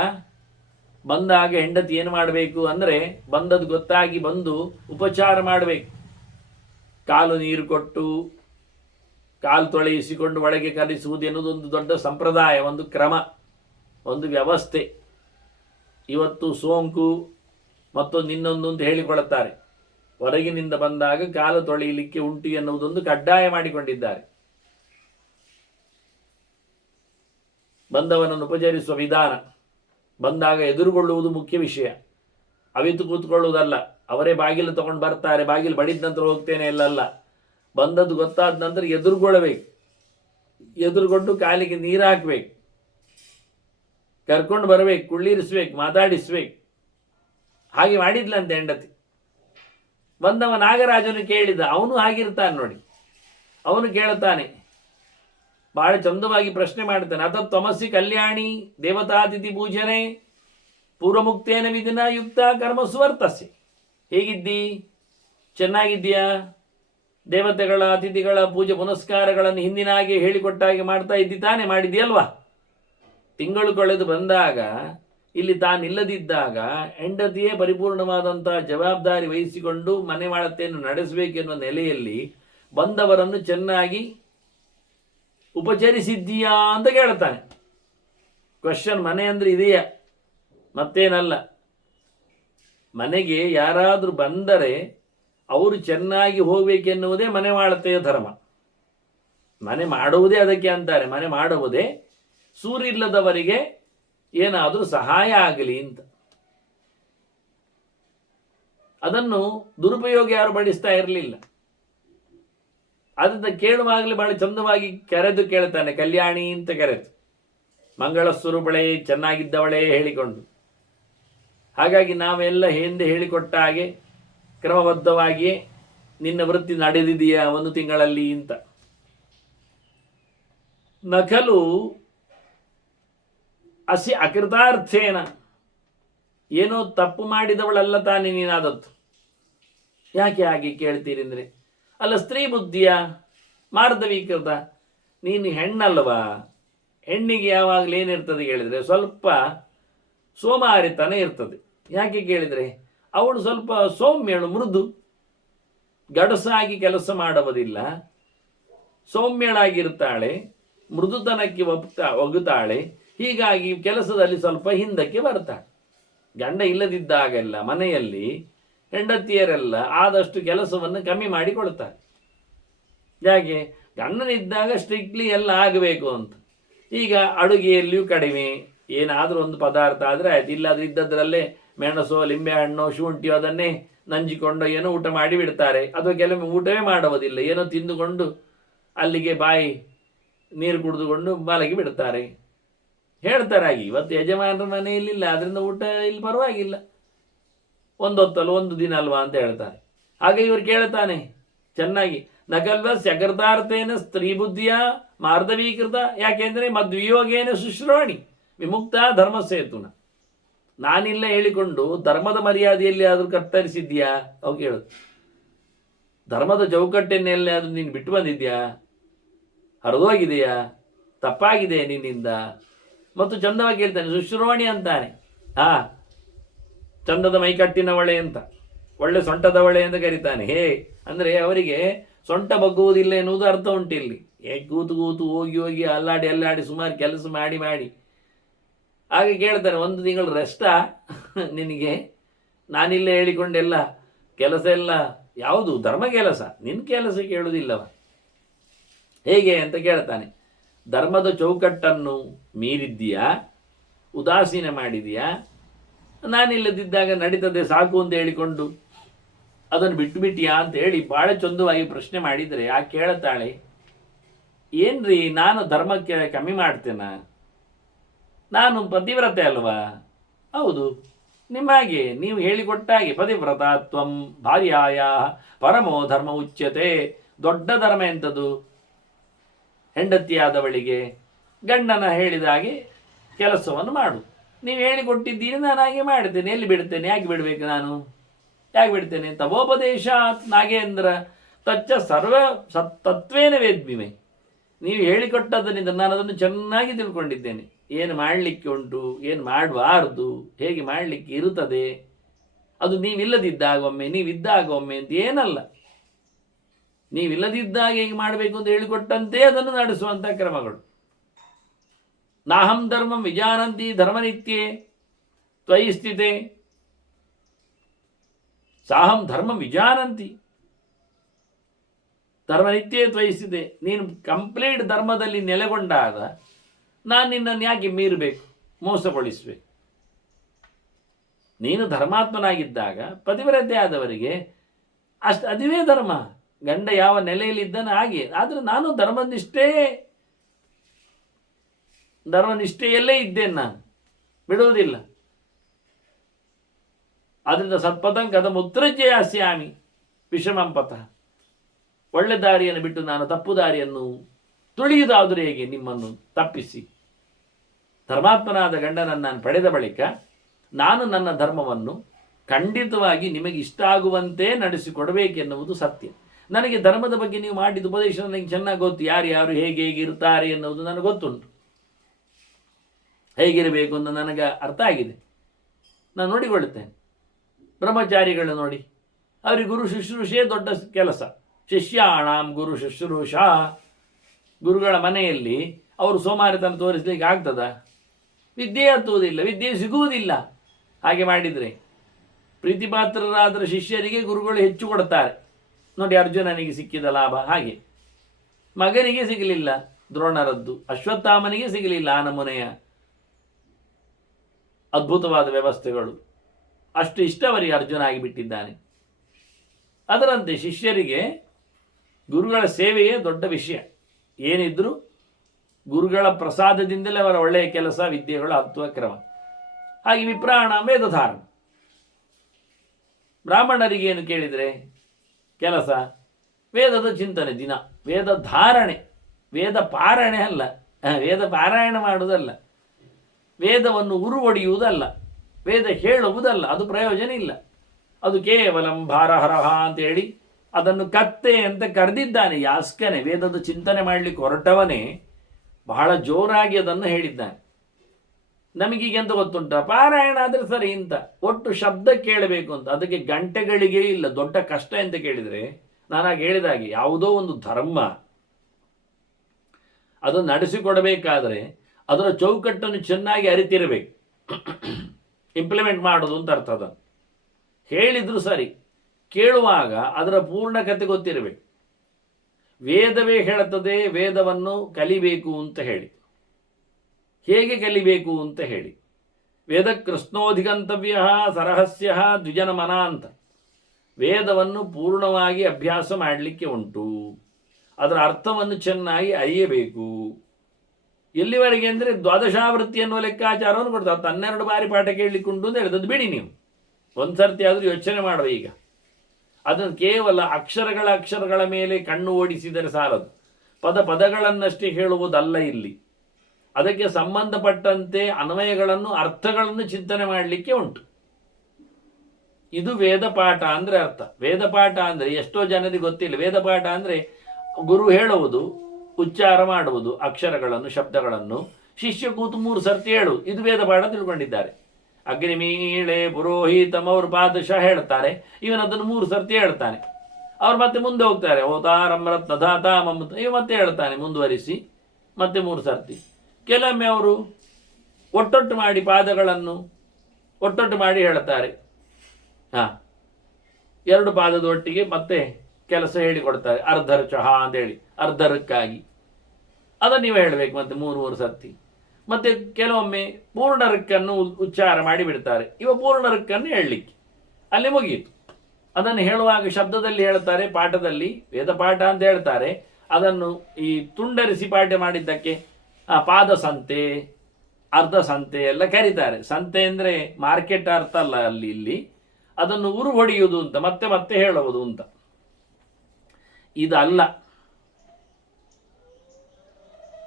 ಬಂದಾಗ ಹೆಂಡತಿ ಏನು ಮಾಡಬೇಕು ಅಂದರೆ, ಬಂದದ್ದು ಗೊತ್ತಾಗಿ ಬಂದು ಉಪಚಾರ ಮಾಡಬೇಕು. ಕಾಲು ನೀರು ಕೊಟ್ಟು ಕಾಲು ತೊಳೆಯಿಸಿಕೊಂಡು ಒಳಗೆ ಕಲಿಸುವುದು ಎನ್ನುವುದೊಂದು ದೊಡ್ಡ ಸಂಪ್ರದಾಯ, ಒಂದು ಕ್ರಮ, ಒಂದು ವ್ಯವಸ್ಥೆ. ಇವತ್ತು ಸೋಂಕು ಮತ್ತೊಂದು ಇನ್ನೊಂದು ಅಂತ ಹೇಳಿಕೊಳ್ಳುತ್ತಾರೆ. ಹೊರಗಿನಿಂದ ಬಂದಾಗ ಕಾಲು ತೊಳೆಯಲಿಕ್ಕೆ ಉಂಟು ಎನ್ನುವುದೊಂದು ಕಡ್ಡಾಯ ಮಾಡಿಕೊಂಡಿದ್ದಾರೆ. ಬಂದವನನ್ನು ಉಪಚರಿಸುವ ವಿಧಾನ, ಬಂದಾಗ ಎದುರುಗೊಳ್ಳುವುದು ಮುಖ್ಯ ವಿಷಯ. ಅವಿತು ಕೂತ್ಕೊಳ್ಳುವುದಲ್ಲ. ಅವರೇ ಬಾಗಿಲು ತಗೊಂಡು ಬರ್ತಾರೆ, ಬಾಗಿಲು ಬಡಿದ ನಂತರ ಹೋಗ್ತೇನೆ ಎಲ್ಲಲ್ಲ. ಬಂದದ್ದು ಗೊತ್ತಾದ ನಂತರ ಎದುರುಗೊಳ್ಳಬೇಕು, ಎದುರುಗೊಂಡು ಕಾಲಿಗೆ ನೀರು ಹಾಕಬೇಕು, ಕರ್ಕೊಂಡು ಬರಬೇಕು, ಕುಳ್ಳಿರಿಸ್ಬೇಕು, ಮಾತಾಡಿಸ್ಬೇಕು. ಹಾಗೆ ಮಾಡಿದ್ಲಂತೆ ಹೆಂಡತಿ. ಬಂದವ ನಾಗರಾಜನು ಕೇಳಿದ, ಅವನು ಹಾಗಿರ್ತಾನೆ ನೋಡಿ. ಅವನು ಕೇಳುತ್ತಾನೆ, ಬಹಳ ಚಂದವಾಗಿ ಪ್ರಶ್ನೆ ಮಾಡ್ತಾನೆ. ಅತ ತ್ವಮಸಿ ಕಲ್ಯಾಣಿ ದೇವತಾತಿಥಿ ಪೂಜನೆ ಪೂರ್ವಮುಕ್ತೇನ ವಿಧಿನ ಯುಕ್ತ ಕರ್ಮ ಸುವರ್ತಸ್ಯ. ಹೇಗಿದ್ದಿ? ಚೆನ್ನಾಗಿದ್ದೀಯಾ? ದೇವತೆಗಳ ಅತಿಥಿಗಳ ಪೂಜೆ ಪುನಸ್ಕಾರಗಳನ್ನು ಹಿಂದಿನ ಹಾಗೆ ಹೇಳಿಕೊಟ್ಟಾಗೆ ಮಾಡ್ತಾ ಇದ್ದಿ ತಾನೆ? ಮಾಡಿದ್ಯಲ್ವಾ? ತಿಂಗಳು ಕಳೆದು ಬಂದಾಗ, ಇಲ್ಲಿ ತಾನಿಲ್ಲದಿದ್ದಾಗ ಹೆಂಡತಿಯೇ ಪರಿಪೂರ್ಣವಾದಂಥ ಜವಾಬ್ದಾರಿ ವಹಿಸಿಕೊಂಡು ಮನೆ ಮಾಡತೆಯನ್ನು ನಡೆಸಬೇಕೆನ್ನುವ ನೆಲೆಯಲ್ಲಿ ಬಂದವರನ್ನು ಚೆನ್ನಾಗಿ ಉಪಚರಿಸಿದ್ದೀಯಾ ಅಂತ ಕೇಳ್ತಾನೆ. ಕ್ವಶನ್. ಮನೆ ಅಂದರೆ ಇದೆಯಾ? ಮತ್ತೇನಲ್ಲ. ಮನೆಗೆ ಯಾರಾದರೂ ಬಂದರೆ ಅವರು ಚೆನ್ನಾಗಿ ಹೋಗಬೇಕೆನ್ನುವುದೇ ಮನೆ ಮಾಡತೆಯ ಧರ್ಮ. ಮನೆ ಮಾಡುವುದೇ ಅದಕ್ಕೆ ಅಂತಾರೆ. ಮನೆ ಮಾಡುವುದೇ ಸೂರಿಲ್ಲದವರಿಗೆ ಏನಾದರೂ ಸಹಾಯ ಆಗಲಿ ಅಂತ. ಅದನ್ನು ದುರುಪಯೋಗ ಯಾರು ಬಡಿಸ್ತಾ ಇರಲಿಲ್ಲ. ಅದನ್ನು ಕೇಳುವಾಗಲೇ ಬಹಳ ಚಂದವಾಗಿ ಕರೆದು ಕೇಳ್ತಾನೆ, ಕಲ್ಯಾಣಿ ಅಂತ ಕರೆದು, ಮಂಗಳ ಸ್ವರೂಪಳೆ, ಚೆನ್ನಾಗಿದ್ದವಳೇ ಹೇಳಿಕೊಂಡು. ಹಾಗಾಗಿ ನಾವೆಲ್ಲ ಹಿಂದೆ ಹೇಳಿಕೊಟ್ಟ ಹಾಗೆ ಕ್ರಮಬದ್ಧವಾಗಿಯೇ ನಿನ್ನ ವೃತ್ತಿ ನಡೆದಿದೆಯಾ ಒಂದು ತಿಂಗಳಲ್ಲಿ ಅಂತ. ನಕಲು ಅಸಿ ಅಕೃತಾರ್ಥೇನ, ಏನೋ ತಪ್ಪು ಮಾಡಿದವಳಲ್ಲ ತಾನೇ ನೀನಾದದ್ದು. ಯಾಕೆ ಹಾಗೆ ಕೇಳ್ತೀರಿ ಅಂದರೆ, ಅಲ್ಲ ಸ್ತ್ರೀ ಬುದ್ಧಿಯ ಮಾರ್ಧವೀಕೃತ, ನೀನು ಹೆಣ್ಣಲ್ವಾ? ಹೆಣ್ಣಿಗೆ ಯಾವಾಗಲೂ ಏನಿರ್ತದೆ ಕೇಳಿದರೆ ಸ್ವಲ್ಪ ಸೋಮಾರಿತನ ಇರ್ತದೆ. ಯಾಕೆ ಕೇಳಿದರೆ ಅವಳು ಸ್ವಲ್ಪ ಸೌಮ್ಯಳು, ಮೃದು, ಗಡಸಾಗಿ ಕೆಲಸ ಮಾಡುವುದಿಲ್ಲ, ಸೌಮ್ಯಳಾಗಿರ್ತಾಳೆ, ಮೃದುತನಕ್ಕೆ ಒಗುತ್ತಾಳೆ. ಹೀಗಾಗಿ ಕೆಲಸದಲ್ಲಿ ಸ್ವಲ್ಪ ಹಿಂದಕ್ಕೆ ಬರ್ತಾಳೆ. ಗಂಡ ಇಲ್ಲದಿದ್ದಾಗೆಲ್ಲ ಮನೆಯಲ್ಲಿ ಹೆಂಡತಿಯರೆಲ್ಲ ಆದಷ್ಟು ಕೆಲಸವನ್ನು ಕಮ್ಮಿ ಮಾಡಿಕೊಳ್ತಾರೆ. ಯಾಕೆ? ಗಂಡನಿದ್ದಾಗ ಸ್ಟ್ರಿಕ್ಟ್ಲಿ ಎಲ್ಲ ಆಗಬೇಕು ಅಂತ. ಈಗ ಅಡುಗೆಯಲ್ಲಿಯೂ ಕಡಿಮೆ, ಏನಾದರೂ ಒಂದು ಪದಾರ್ಥ ಆದರೆ ಆಯ್ತು, ಇಲ್ಲಾದರೂ ಇದ್ದದ್ರಲ್ಲೇ ಮೆಣಸೋ ಲಿಂಬೆಹಣ್ಣೋ ಶುಂಠಿಯೋ ಅದನ್ನೇ ನಂಜಿಕೊಂಡು ಏನೋ ಊಟ ಮಾಡಿ ಬಿಡ್ತಾರೆ. ಅಥವಾ ಕೆಲವೊಮ್ಮೆ ಊಟವೇ ಮಾಡುವುದಿಲ್ಲ, ಏನೋ ತಿಂದುಕೊಂಡು ಅಲ್ಲಿಗೆ ಬಾಯಿ ನೀರು ಕುಡಿದುಕೊಂಡು ಮಲಗಿ ಬಿಡ್ತಾರೆ. ಹೇಳ್ತಾರೆ ಹಾಗೆ, ಇವತ್ತು ಯಜಮಾನರ ಮನೆಯಲ್ಲಿಲ್ಲ ಅದರಿಂದ ಊಟ ಇಲ್ಲಿ ಪರವಾಗಿಲ್ಲ, ಒಂದೊತ್ತಲ್ಲ ಒಂದು ದಿನ ಅಲ್ವಾ ಅಂತ ಹೇಳ್ತಾರೆ. ಹಾಗೆ ಇವರು ಕೇಳ್ತಾನೆ ಚೆನ್ನಾಗಿ, ನಕಲ್ವ ಸಕೃತಾರ್ಥೇನ ಸ್ತ್ರೀ ಬುದ್ಧಿಯ ಮಾರ್ಧವೀಕೃತ. ಯಾಕೆಂದರೆ ಮದ್ವಿಯೋಗೇನ ಶುಶ್ರೋಣಿ ವಿಮುಕ್ತ ಧರ್ಮ ಸೇತುನ. ನಾನಿಲ್ಲ ಹೇಳಿಕೊಂಡು ಧರ್ಮದ ಮರ್ಯಾದೆಯಲ್ಲಿ ಆದರೂ ಕತ್ತರಿಸಿದ್ಯಾ? ಅವು ಕೇಳುದು. ಧರ್ಮದ ಚೌಕಟ್ಟನ್ನೆಲ್ಲ ಆದರೂ ನೀನು ಬಿಟ್ಟು ಬಂದಿದ್ಯಾ? ಹರಿದೋಗಿದೆಯಾ? ತಪ್ಪಾಗಿದೆ ನಿನ್ನಿಂದ. ಮತ್ತು ಚಂದವಾಗಿ ಹೇಳ್ತಾನೆ, ಶುಶ್ರೋಣಿ ಅಂತಾನೆ. ಚಂದದ ಮೈಕಟ್ಟಿನವಳೆ ಅಂತ, ಒಳ್ಳೆ ಸೊಂಟದವಳೆ ಅಂತ ಕರೀತಾನೆ. ಅಂದರೆ ಅವರಿಗೆ ಸೊಂಟ ಬಗ್ಗುವುದಿಲ್ಲ ಎನ್ನುವುದು ಅರ್ಥ ಉಂಟು ಇಲ್ಲಿ. ಕೂತು ಕೂತು ಹೋಗಿ ಹೋಗಿ ಅಲ್ಲಾಡಿ ಸುಮಾರು ಕೆಲಸ ಮಾಡಿ ಹಾಗೆ ಕೇಳ್ತಾನೆ, ಒಂದು ತಿಂಗಳು ರೆಸ್ಟಾ ನಿನಗೆ? ನಾನಿಲ್ಲೇ ಹೇಳಿಕೊಂಡೆಲ್ಲ ಕೆಲಸ ಎಲ್ಲ ಯಾವುದು ಧರ್ಮ ಕೆಲಸ, ನಿನ್ನ ಕೆಲಸ ಕೇಳುವುದಿಲ್ಲವ ಹೇಗೆ ಅಂತ ಕೇಳ್ತಾನೆ. ಧರ್ಮದ ಚೌಕಟ್ಟನ್ನು ಮೀರಿದ್ದೀಯಾ? ಉದಾಸೀನ ಮಾಡಿದೀಯಾ? ನಾನಿಲ್ಲದಿದ್ದಾಗ ನಡೀತದೆ ಸಾಕು ಅಂತ ಹೇಳಿಕೊಂಡು ಅದನ್ನು ಬಿಟ್ಟುಬಿಟ್ಟಿಯಾ ಅಂತ ಹೇಳಿ ಭಾಳ ಚಂದವಾಗಿ ಪ್ರಶ್ನೆ ಮಾಡಿದರೆ ಆ ಕೇಳ್ತಾಳೆ, ಏನ್ರಿ ನಾನು ಧರ್ಮಕ್ಕೆ ಕಮ್ಮಿ ಮಾಡ್ತೇನಾ? ನಾನು ಪತಿವ್ರತೆ ಅಲ್ವಾ? ಹೌದು, ನಿಮ್ಮಾಗೆ ನೀವು ಹೇಳಿಕೊಟ್ಟ ಹಾಗೆ ಪತಿವ್ರತ ತ್ವಂ ಭಾರ್ಯಾಯ ಪರಮೋ ಧರ್ಮ ಉಚ್ಯತೆ. ದೊಡ್ಡ ಧರ್ಮ ಎಂಥದ್ದು? ಹೆಂಡತಿಯಾದವಳಿಗೆ ಗಂಡನ ಹೇಳಿದ ಹಾಗೆ ಕೆಲಸವನ್ನು ಮಾಡು. ನೀವು ಹೇಳಿಕೊಟ್ಟಿದ್ದೀನಿ, ನಾನು ಹಾಗೆ ಮಾಡ್ತೇನೆ. ಎಲ್ಲಿ ಬಿಡ್ತೇನೆ? ಯಾಕೆ ಬಿಡಬೇಕು ನಾನು? ಯಾಕೆ ಬಿಡ್ತೇನೆ? ತವೋಪದೇಶಾತ್ ನಾಗೇಂದ್ರ ತಚ್ಚ ಸರ್ವ ತತ್ವೇನ ವೇದ್ಮಿಮೆ. ನೀವು ಹೇಳಿಕೊಟ್ಟದರಿಂದ ನಾನು ಅದನ್ನು ಚೆನ್ನಾಗಿ ತಿಳ್ಕೊಂಡಿದ್ದೇನೆ. ಏನು ಮಾಡಲಿಕ್ಕೆ ಉಂಟು, ಏನು ಮಾಡಬಾರ್ದು, ಹೇಗೆ ಮಾಡಲಿಕ್ಕೆ ಇರುತ್ತದೆ, ಅದು ನೀವಿಲ್ಲದಿದ್ದಾಗ ಒಮ್ಮೆ, ನೀವಿದ್ದಾಗ ಒಮ್ಮೆ ಅಂತ ಏನಲ್ಲ. ನೀವಿಲ್ಲದಿದ್ದಾಗ ಹೇಗೆ ಮಾಡಬೇಕು ಅಂತ ಹೇಳಿಕೊಟ್ಟಂತೆ ಅದನ್ನು ನಡೆಸುವಂಥ ಕ್ರಮಗಳು. ನಾಹಂ ಧರ್ಮಂ ವಿಜಾನಂತಿ ಧರ್ಮನಿತ್ಯೇ ತ್ವಯಿ ಸ್ಥಿತೆ ಸಾಹಂ ಧರ್ಮಂ ವಿಜಾನಂತಿ ಧರ್ಮನಿತ್ಯೇ ತ್ವಯಿ ಸ್ಥಿತೆ. ನೀನು ಕಂಪ್ಲೀಟ್ ಧರ್ಮದಲ್ಲಿ ನೆಲೆಗೊಂಡಾಗ ನಾನು ನಿನ್ನನ್ನು ಯಾಕೆ ಮೀರಬೇಕು, ಮೋಸಗೊಳಿಸಬೇಕು? ನೀನು ಧರ್ಮಾತ್ಮನಾಗಿದ್ದಾಗ ಪತಿವ್ರತೆ ಆದವರಿಗೆ ಅದುವೇ ಧರ್ಮ. ಗಂಡ ಯಾವ ನೆಲೆಯಲ್ಲಿದ್ದಾನೆ ಹಾಗೆ. ಆದರೆ ನಾನು ಧರ್ಮನಿಷ್ಠೆಯಲ್ಲೇ ಇದ್ದೇನೆ, ನಾನು ಬಿಡುವುದಿಲ್ಲ. ಅದರಿಂದ ಸತ್ಪಥಂ ಕಥಂ ಉತ್ತರಜ್ಜಯಾಸ್ಯಾಮಿ ವಿಷಮಂ ಪಥ. ಒಳ್ಳೆ ದಾರಿಯನ್ನು ಬಿಟ್ಟು ನಾನು ತಪ್ಪು ದಾರಿಯನ್ನು ತುಳಿಯುವುದಾದರೂ ಹೇಗೆ ನಿಮ್ಮನ್ನು ತಪ್ಪಿಸಿ? ಧರ್ಮಾತ್ಮನಾದ ಗಂಡನನ್ನು ನಾನು ಪಡೆದ ಬಳಿಕ ನಾನು ನನ್ನ ಧರ್ಮವನ್ನು ಖಂಡಿತವಾಗಿ ನಿಮಗೆ ಇಷ್ಟ ಆಗುವಂತೆ ನಡೆಸಿಕೊಡಬೇಕೆನ್ನುವುದು ಸತ್ಯ. ನನಗೆ ಧರ್ಮದ ಬಗ್ಗೆ ನೀವು ಮಾಡಿದ ಉಪದೇಶ ನನಗೆ ಚೆನ್ನಾಗಿ ಗೊತ್ತು. ಯಾರು ಹೇಗೆ ಇರ್ತಾರೆ ಎನ್ನುವುದು ನನಗೆ ಗೊತ್ತುಂಟು. ಹೇಗಿರಬೇಕು ಅಂತ ನನಗೆ ಅರ್ಥ ಆಗಿದೆ. ನಾನು ನೋಡಿಕೊಳ್ಳುತ್ತೇನೆ. ಬ್ರಹ್ಮಚಾರಿಗಳು ನೋಡಿ, ಅವರಿಗೆ ಗುರು ಶುಶ್ರೂಷೆ ದೊಡ್ಡ ಕೆಲಸ. ಶಿಷ್ಯಾಣಾಂ ಗುರು ಶುಶ್ರೂಷಾ. ಗುರುಗಳ ಮನೆಯಲ್ಲಿ ಅವರು ಸೋಮಾರಿತನ ತೋರಿಸಲಿಕ್ಕೆ ಆಗ್ತದ? ವಿದ್ಯೆ ಹತ್ತುವುದಿಲ್ಲ, ವಿದ್ಯೆ ಸಿಗುವುದಿಲ್ಲ. ಹಾಗೆ ಮಾಡಿದರೆ ಪ್ರೀತಿಪಾತ್ರರಾದ ಶಿಷ್ಯರಿಗೆ ಗುರುಗಳು ಹೆಚ್ಚು ಕೊಡ್ತಾರೆ. ನೋಡಿ, ಅರ್ಜುನನಿಗೆ ಸಿಕ್ಕಿದ ಲಾಭ ಹಾಗೆ. ಮಗನಿಗೆ ಸಿಗಲಿಲ್ಲ ದ್ರೋಣರದ್ದು, ಅಶ್ವತ್ಥಾಮನಿಗೆ ಸಿಗಲಿಲ್ಲ ಆ ನಮೂನೆಯ ಅದ್ಭುತವಾದ ವ್ಯವಸ್ಥೆಗಳು. ಅಷ್ಟು ಇಷ್ಟವರಿಗೆ ಅರ್ಜುನ ಆಗಿಬಿಟ್ಟಿದ್ದಾನೆ. ಅದರಂತೆ ಶಿಷ್ಯರಿಗೆ ಗುರುಗಳ ಸೇವೆಯೇ ದೊಡ್ಡ ವಿಷಯ. ಏನಿದ್ರೂ ಗುರುಗಳ ಪ್ರಸಾದದಿಂದಲೇ ಅವರ ಒಳ್ಳೆಯ ಕೆಲಸ ವಿದ್ಯೆಗಳು ಹತ್ತುವ ಕ್ರಮ. ಹಾಗೆ ವಿಪ್ರಾಣ ವೇದಧಾರಣ. ಬ್ರಾಹ್ಮಣರಿಗೇನು ಕೇಳಿದರೆ ಕೆಲಸ ವೇದದ ಚಿಂತನೆ ದಿನ, ವೇದ ಧಾರಣೆ, ವೇದ ಪಾರಾಯಣ ಅಲ್ಲ, ವೇದ ಪಾರಾಯಣ ಮಾಡುವುದಲ್ಲ. ವೇದವನ್ನು ಉರುವೊಡೆಯುವುದಲ್ಲ, ವೇದ ಹೇಳುವುದಲ್ಲ, ಅದು ಪ್ರಯೋಜನ ಇಲ್ಲ. ಅದು ಕೇವಲಂ ಭಾರಹರಹ ಅಂತೇಳಿ ಅದನ್ನು ಕತ್ತೆ ಅಂತ ಕರೆದಿದ್ದಾನೆ ಯಾಸ್ಕನೇ. ವೇದದ ಚಿಂತನೆ ಮಾಡಲಿಕ್ಕೆ ಹೊರಟವನೇ ಬಹಳ ಜೋರಾಗಿ ಅದನ್ನು ಹೇಳಿದ್ದಾನೆ. ನಮಗೀಗ ಎಂತ ಗೊತ್ತುಂಟ, ಪಾರಾಯಣ ಆದರೆ ಸರಿ ಇಂತ ಒಟ್ಟು ಶಬ್ದ ಕೇಳಬೇಕು ಅಂತ, ಅದಕ್ಕೆ ಗಂಟೆಗಳಿಗೆ ಇಲ್ಲ. ದೊಡ್ಡ ಕಷ್ಟ ಅಂತ ಕೇಳಿದರೆ, ನಾನಾಗ ಹೇಳಿದಾಗೆ ಯಾವುದೋ ಒಂದು ಧರ್ಮ ಅದನ್ನು ನಡೆಸಿಕೊಡಬೇಕಾದ್ರೆ ಅದರ ಚೌಕಟ್ಟನ್ನು ಚೆನ್ನಾಗಿ ಅರಿತಿರಬೇಕು. ಇಂಪ್ಲಿಮೆಂಟ್ ಮಾಡೋದು ಅಂತ ಅರ್ಥ. ಅದನ್ನು ಹೇಳಿದ್ರು ಸರಿ, ಕೇಳುವಾಗ ಅದರ ಪೂರ್ಣ ಕಥೆ ಗೊತ್ತಿರಬೇಕು. ವೇದವೇ ಹೇಳುತ್ತದೆ ವೇದವನ್ನು ಕಲಿಬೇಕು ಅಂತ ಹೇಳಿ, ಹೇಗೆ ಕಲಿಬೇಕು ಅಂತ ಹೇಳಿ. ವೇದ ಕೃಷ್ಣೋಧಿಗಂತವ್ಯ ಸರಹಸ್ಯ ದ್ವಿಜನ ಮನ ಅಂತ. ವೇದವನ್ನು ಪೂರ್ಣವಾಗಿ ಅಭ್ಯಾಸ ಮಾಡಲಿಕ್ಕೆ ಉಂಟು, ಅದರ ಅರ್ಥವನ್ನು ಚೆನ್ನಾಗಿ ಅರಿಯಬೇಕು. ಎಲ್ಲಿವರೆಗೆ ಅಂದರೆ ದ್ವಾದಶಾವೃತ್ತಿ ಅನ್ನುವ ಲೆಕ್ಕಾಚಾರವನ್ನು ಕೊಡ್ತಾರೆ. 12 ಬಾರಿ ಪಾಠ ಕೇಳಲಿಕ್ಕೆ ಉಂಟು ಅಂತ ಹೇಳಿದ್ದು ಬಿಡಿ, ನೀವು ಒಂದು ಸರ್ತಿ ಆದರೂ ಯೋಚನೆ ಮಾಡುವ. ಈಗ ಅದನ್ನು ಕೇವಲ ಅಕ್ಷರಗಳ ಮೇಲೆ ಕಣ್ಣು ಓಡಿಸಿದರೆ ಸಾಲದು, ಪದಗಳನ್ನಷ್ಟೇ ಹೇಳುವುದಲ್ಲ ಇಲ್ಲಿ. ಅದಕ್ಕೆ ಸಂಬಂಧಪಟ್ಟಂತೆ ಅನ್ವಯಗಳನ್ನು, ಅರ್ಥಗಳನ್ನು ಚಿಂತನೆ ಮಾಡಲಿಕ್ಕೆ ಉಂಟು. ಇದು ವೇದ ಪಾಠ ಅಂದರೆ ಅರ್ಥ. ವೇದ ಪಾಠ ಅಂದರೆ ಎಷ್ಟೋ ಜನರಿಗೆ ಗೊತ್ತಿಲ್ಲ. ವೇದ ಪಾಠ ಅಂದರೆ ಗುರು ಹೇಳುವುದು, ಉಚ್ಚಾರ ಮಾಡುವುದು, ಅಕ್ಷರಗಳನ್ನು, ಶಬ್ದಗಳನ್ನು, ಶಿಷ್ಯ ಕೂತು 3 ಸರ್ತಿ ಹೇಳುವುದು, ಇದು ವೇದ ಪಾಠ ತಿಳ್ಕೊಂಡಿದ್ದಾರೆ. ಅಗ್ನಿಮೀಳೆ ಪುರೋಹಿತಮ್ ಅವರು ಪಾದಶಃ ಹೇಳ್ತಾರೆ, ಇವನದನ್ನು 3 ಸರ್ತಿ ಹೇಳ್ತಾನೆ. ಅವ್ರು ಮತ್ತೆ ಮುಂದೆ ಹೋಗ್ತಾರೆ, ಓತಾರಮ್ರತ್ನ ಧಾತಾಮಮ್ ಇವ ಮತ್ತೆ ಹೇಳ್ತಾನೆ ಮುಂದುವರಿಸಿ ಮತ್ತೆ 3 ಸರ್ತಿ. ಕೆಲವೊಮ್ಮೆ ಅವರು ಒಟ್ಟೊಟ್ಟು ಮಾಡಿ ಪಾದಗಳನ್ನು ಒಟ್ಟೊಟ್ಟು ಮಾಡಿ ಹೇಳ್ತಾರೆ. 2 ಪಾದದ ಒಟ್ಟಿಗೆ ಮತ್ತೆ ಕೆಲಸ ಹೇಳಿಕೊಡ್ತಾರೆ. ಅರ್ಧರ್ಚಹ ಅಂತೇಳಿ, ಅರ್ಧರಕ್ಕಾಗಿ ಅದನ್ನು ನೀವು ಹೇಳಬೇಕು ಮತ್ತೆ 3 ಸರ್ತಿ. ಮತ್ತೆ ಕೆಲವೊಮ್ಮೆ ಪೂರ್ಣರಕ್ಕನ್ನು ಉಚ್ಚಾರ ಮಾಡಿ ಬಿಡ್ತಾರೆ. ಇವ ಪೂರ್ಣರಕ್ಕನ್ನು ಹೇಳಲಿಕ್ಕೆ ಅಲ್ಲಿ ಮುಗಿಯಿತು. ಅದನ್ನು ಹೇಳುವಾಗ ಶಬ್ದದಲ್ಲಿ ಹೇಳ್ತಾರೆ, ಪಾಠದಲ್ಲಿ ವೇದ ಪಾಠ ಅಂತ ಹೇಳ್ತಾರೆ. ಅದನ್ನು ಈ ತುಂಡರಿಸಿ ಪಾಠ ಮಾಡಿದ್ದಕ್ಕೆ ಪಾದ ಸಂತೆ, ಅರ್ಧ ಸಂತೆ ಎಲ್ಲ ಕರೀತಾರೆ. ಸಂತೆ ಅಂದರೆ ಮಾರ್ಕೆಟ್ ಅರ್ಥ ಅಲ್ಲ ಇಲ್ಲಿ. ಅದನ್ನು ಉರು ಹೊಡೆಯುವುದು ಅಂತ, ಮತ್ತೆ ಮತ್ತೆ ಹೇಳುವುದು ಅಂತ. ಇದಲ್ಲ,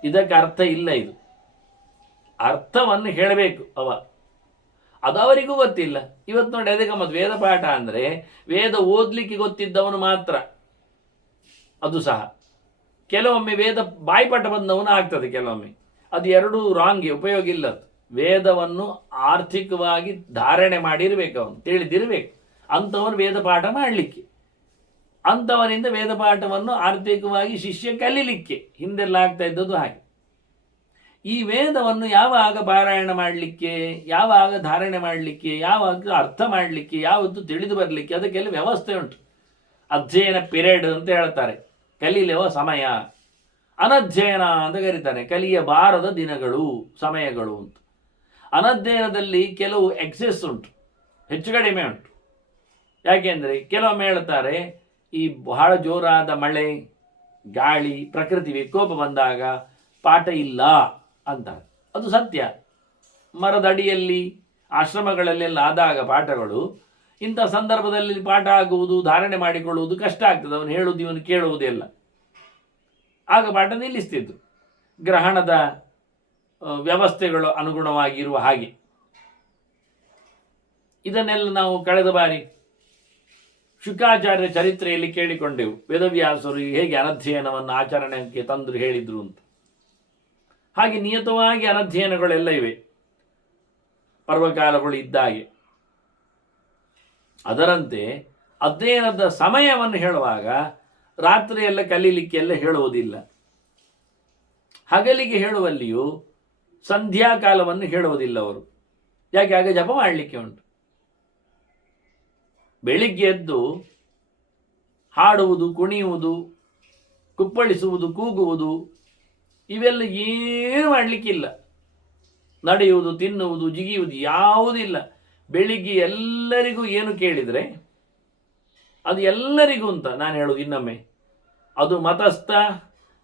ಇದಕ್ಕೆ ಅರ್ಥ ಇಲ್ಲ. ಇದು ಅರ್ಥವನ್ನು ಹೇಳಬೇಕು ಅದು ಅವರಿಗೂ ಗೊತ್ತಿಲ್ಲ. ಇವತ್ತು ನೋಡಿ, ಅದಕ್ಕೆ ಮತ್ತು ವೇದ ಪಾಠ ಅಂದರೆ ವೇದ ಓದಲಿಕ್ಕೆ ಗೊತ್ತಿದ್ದವನು ಮಾತ್ರ. ಅದು ಸಹ ಕೆಲವೊಮ್ಮೆ ವೇದ ಬಾಯಿಪಾಠ ಬಂದವನು ಆಗ್ತದೆ, ಕೆಲವೊಮ್ಮೆ ಅದು ಎರಡೂ ರಾಂಗ್, ಉಪಯೋಗ ಇಲ್ಲ. ವೇದವನ್ನು ಆರ್ಥಿಕವಾಗಿ ಧಾರಣೆ ಮಾಡಿರಬೇಕು, ಅವನು ತಿಳಿದಿರಬೇಕು ಅಂಥವನು ವೇದ ಪಾಠ ಮಾಡಲಿಕ್ಕೆ. ಅಂಥವನಿಂದ ವೇದ ಪಾಠವನ್ನು ಆರ್ಥಿಕವಾಗಿ ಶಿಷ್ಯ ಕಲೀಲಿಕ್ಕೆ ಹಿಂದೆಲ್ಲ ಆಗ್ತಾ ಇದ್ದದ್ದು ಹಾಗೆ. ಈ ವೇದವನ್ನು ಯಾವಾಗ ಪಾರಾಯಣ ಮಾಡಲಿಕ್ಕೆ, ಯಾವಾಗ ಧಾರಣೆ ಮಾಡಲಿಕ್ಕೆ, ಯಾವಾಗ ಅರ್ಥ ಮಾಡಲಿಕ್ಕೆ, ಯಾವತ್ತು ತಿಳಿದು ಬರಲಿಕ್ಕೆ, ಅದಕ್ಕೆಲ್ಲ ವ್ಯವಸ್ಥೆ ಉಂಟು. ಅಧ್ಯಯನ ಪಿರಿಯಡ್ ಅಂತ ಹೇಳ್ತಾರೆ, ಕಲೀಲುವ ಸಮಯ. ಅನಧ್ಯಯನ ಅಂತ ಕರೀತಾರೆ, ಕಲಿಯಬಾರದ ದಿನಗಳು, ಸಮಯಗಳು ಅಂತ. ಅನಧ್ಯಯನದಲ್ಲಿ ಕೆಲವು ಎಕ್ಸೆಸ್ ಉಂಟು, ಹೆಚ್ಚು ಕಡಿಮೆ ಉಂಟು. ಯಾಕೆಂದರೆ ಕೆಲವೊಮ್ಮೆ ಹೇಳ್ತಾರೆ, ಈ ಬಹಳ ಜೋರಾದ ಮಳೆ, ಗಾಳಿ, ಪ್ರಕೃತಿ ವಿಕೋಪ ಬಂದಾಗ ಪಾಠ ಇಲ್ಲ ಅಂತ. ಅದು ಸತ್ಯ. ಮರದ ಅಡಿಯಲ್ಲಿ, ಆಶ್ರಮಗಳಲ್ಲೆಲ್ಲ ಆದಾಗ ಪಾಠಗಳು, ಇಂಥ ಸಂದರ್ಭದಲ್ಲಿ ಪಾಠ ಆಗುವುದು, ಧಾರಣೆ ಮಾಡಿಕೊಳ್ಳುವುದು ಕಷ್ಟ ಆಗ್ತದೆ. ಅವನು ಹೇಳುವುದು ಇವನು ಕೇಳುವುದಿಲ್ಲ. ಆಗ ಪಾಠ ನಿಲ್ಲಿಸ್ತಿದ್ರು, ಗ್ರಹಣದ ವ್ಯವಸ್ಥೆಗಳು ಅನುಗುಣವಾಗಿರುವ ಹಾಗೆ. ಇದನ್ನೆಲ್ಲ ನಾವು ಕಳೆದ ಬಾರಿ ಶುಕಾಚಾರ್ಯ ಚರಿತ್ರೆಯಲ್ಲಿ ಕೇಳಿಕೊಂಡೆವು. ವೇದವ್ಯಾಸರು ಹೇಗೆ ಅನಧ್ಯಯನವನ್ನು ಆಚರಣೆಗೆ ತಂದರು ಹೇಳಿದ್ರು ಅಂತ. ಹಾಗೆ ನಿಯತವಾಗಿ ಅನಧ್ಯಯನಗಳೆಲ್ಲ ಇವೆ, ಪರ್ವಕಾಲಗಳು ಇದ್ದಾಗೆ. ಅದರಂತೆ ಅಧ್ಯಯನದ ಸಮಯವನ್ನು ಹೇಳುವಾಗ ರಾತ್ರಿಯೆಲ್ಲ ಕಲೀಲಿಕ್ಕೆಲ್ಲ ಹೇಳುವುದಿಲ್ಲ. ಹಗಲಿಗೆ ಹೇಳುವಲ್ಲಿಯೂ ಸಂಧ್ಯಾಕಾಲವನ್ನು ಹೇಳುವುದಿಲ್ಲ ಅವರು. ಯಾಕೆ? ಆಗ ಜಪ ಮಾಡಲಿಕ್ಕೆ ಉಂಟು. ಬೆಳಿಗ್ಗೆ ಎದ್ದು ಹಾಡುವುದು, ಕುಣಿಯುವುದು, ಕುಪ್ಪಳಿಸುವುದು, ಕೂಗುವುದು ಇವೆಲ್ಲ ಏನು ಮಾಡಲಿಕ್ಕಿಲ್ಲ. ನಡೆಯುವುದು, ತಿನ್ನುವುದು, ಜಿಗಿಯುವುದು ಯಾವುದಿಲ್ಲ. ಬೆಳಿಗ್ಗೆ ಎಲ್ಲರಿಗೂ ಏನು ಕೇಳಿದರೆ ಅದು ಎಲ್ಲರಿಗೂ ಅಂತ ನಾನು ಹೇಳೋದು ಇನ್ನೊಮ್ಮೆ. ಅದು ಮತಸ್ಥ,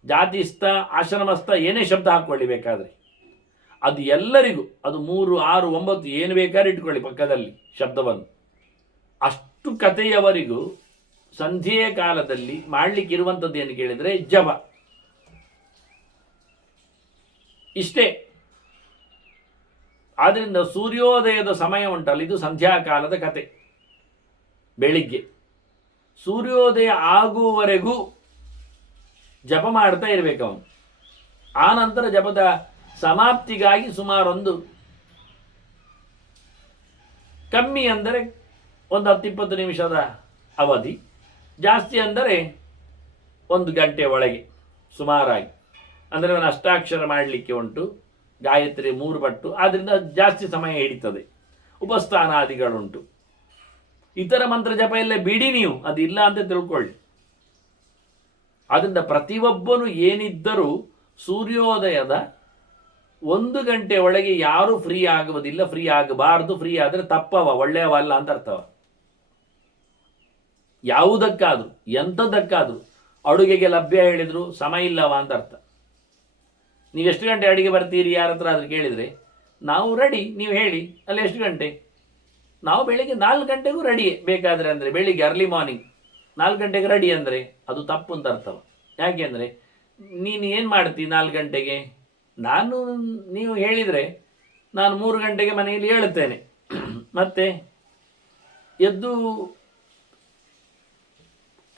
ಜಾತಿಸ್ಥ, ಆಶ್ರಮಸ್ಥ, ಏನೇ ಶಬ್ದ ಹಾಕ್ಕೊಳ್ಳಿ ಬೇಕಾದರೆ, ಅದು ಎಲ್ಲರಿಗೂ. ಅದು 3, 6, 9 ಏನು ಬೇಕಾದ್ರೆ ಇಟ್ಕೊಳ್ಳಿ ಪಕ್ಕದಲ್ಲಿ ಶಬ್ದವನ್ನು. ಅಷ್ಟು ಕಥೆಯವರಿಗೂ ಸಂಧ್ಯೆಯ ಕಾಲದಲ್ಲಿ ಮಾಡಲಿಕ್ಕಿರುವಂಥದ್ದು ಏನು ಕೇಳಿದರೆ ಜಪ. ಇಷ್ಟೇ. ಆದ್ದರಿಂದ ಸೂರ್ಯೋದಯದ ಸಮಯ ಉಂಟಲ್ಲ, ಇದು ಸಂಧ್ಯಾಕಾಲದ ಕತೆ. ಬೆಳಿಗ್ಗೆ ಸೂರ್ಯೋದಯ ಆಗುವವರೆಗೂ ಜಪ ಮಾಡ್ತಾ ಇರಬೇಕು ಅವನು. ಆ ನಂತರ ಜಪದ ಸಮಾಪ್ತಿಗಾಗಿ ಸುಮಾರೊಂದು ಕಮ್ಮಿ ಅಂದರೆ ಒಂದು 10-20 ನಿಮಿಷದ ಅವಧಿ, ಜಾಸ್ತಿ ಅಂದರೆ 1 ಗಂಟೆ ಒಳಗೆ ಸುಮಾರಾಗಿ. ಅಂದರೆ ಅವನು ಅಷ್ಟಾಕ್ಷರ ಮಾಡಲಿಕ್ಕೆ ಉಂಟು, ಗಾಯತ್ರಿ 3 ಪಟ್ಟು, ಆದ್ದರಿಂದ ಜಾಸ್ತಿ ಸಮಯ ಹಿಡಿತದೆ. ಉಪಸ್ಥಾನಾದಿಗಳುಂಟು. ಇತರ ಮಂತ್ರ ಜಪ ಎಲ್ಲ ಬಿಡಿ, ನೀವು ಅದಿಲ್ಲ ಅಂತ ತಿಳ್ಕೊಳ್ಳಿ. ಆದ್ದರಿಂದ ಪ್ರತಿಯೊಬ್ಬನು ಏನಿದ್ದರೂ ಸೂರ್ಯೋದಯದ 1 ಗಂಟೆ ಒಳಗೆ ಯಾರೂ ಫ್ರೀ ಆಗುವುದಿಲ್ಲ, ಫ್ರೀ ಆಗಬಾರ್ದು. ಫ್ರೀ ಆದರೆ ತಪ್ಪವ, ಒಳ್ಳೆಯವಲ್ಲ ಅಂತ ಅರ್ಥವ. ಯಾವುದಕ್ಕಾದರೂ ಎಂಥದ್ದಕ್ಕಾದರೂ ಅಡುಗೆಗೆ ಲಭ್ಯ ಹೇಳಿದ್ರು ಸಮಯ ಇಲ್ಲವ ಅಂತ ಅರ್ಥ. ನೀವು ಎಷ್ಟು ಗಂಟೆ ಅಡುಗೆ ಬರ್ತೀರಿ ಯಾರ ಹತ್ರ ಆದರೂ ಕೇಳಿದರೆ, ನಾವು ರೆಡಿ, ನೀವು ಹೇಳಿ ಅಲ್ಲಿ ಎಷ್ಟು ಗಂಟೆ. ನಾವು ಬೆಳಿಗ್ಗೆ 4 ಗಂಟೆಗೂ ರೆಡಿ ಬೇಕಾದರೆ, ಅಂದರೆ ಬೆಳಿಗ್ಗೆ ಅರ್ಲಿ ಮಾರ್ನಿಂಗ್ 4 ಗಂಟೆಗೆ ರೆಡಿ ಅಂದರೆ ಅದು ತಪ್ಪು ಅಂತ ಅರ್ಥವ. ಯಾಕೆ ಅಂದರೆ ನೀನು ಏನು ಮಾಡ್ತೀವಿ 4 ಗಂಟೆಗೆ? ನೀವು ಹೇಳಿದರೆ ನಾನು 3 ಗಂಟೆಗೆ ಮನೆಯಲ್ಲಿ ಹೇಳುತ್ತೇನೆ, ಮತ್ತೆ ಎದ್ದು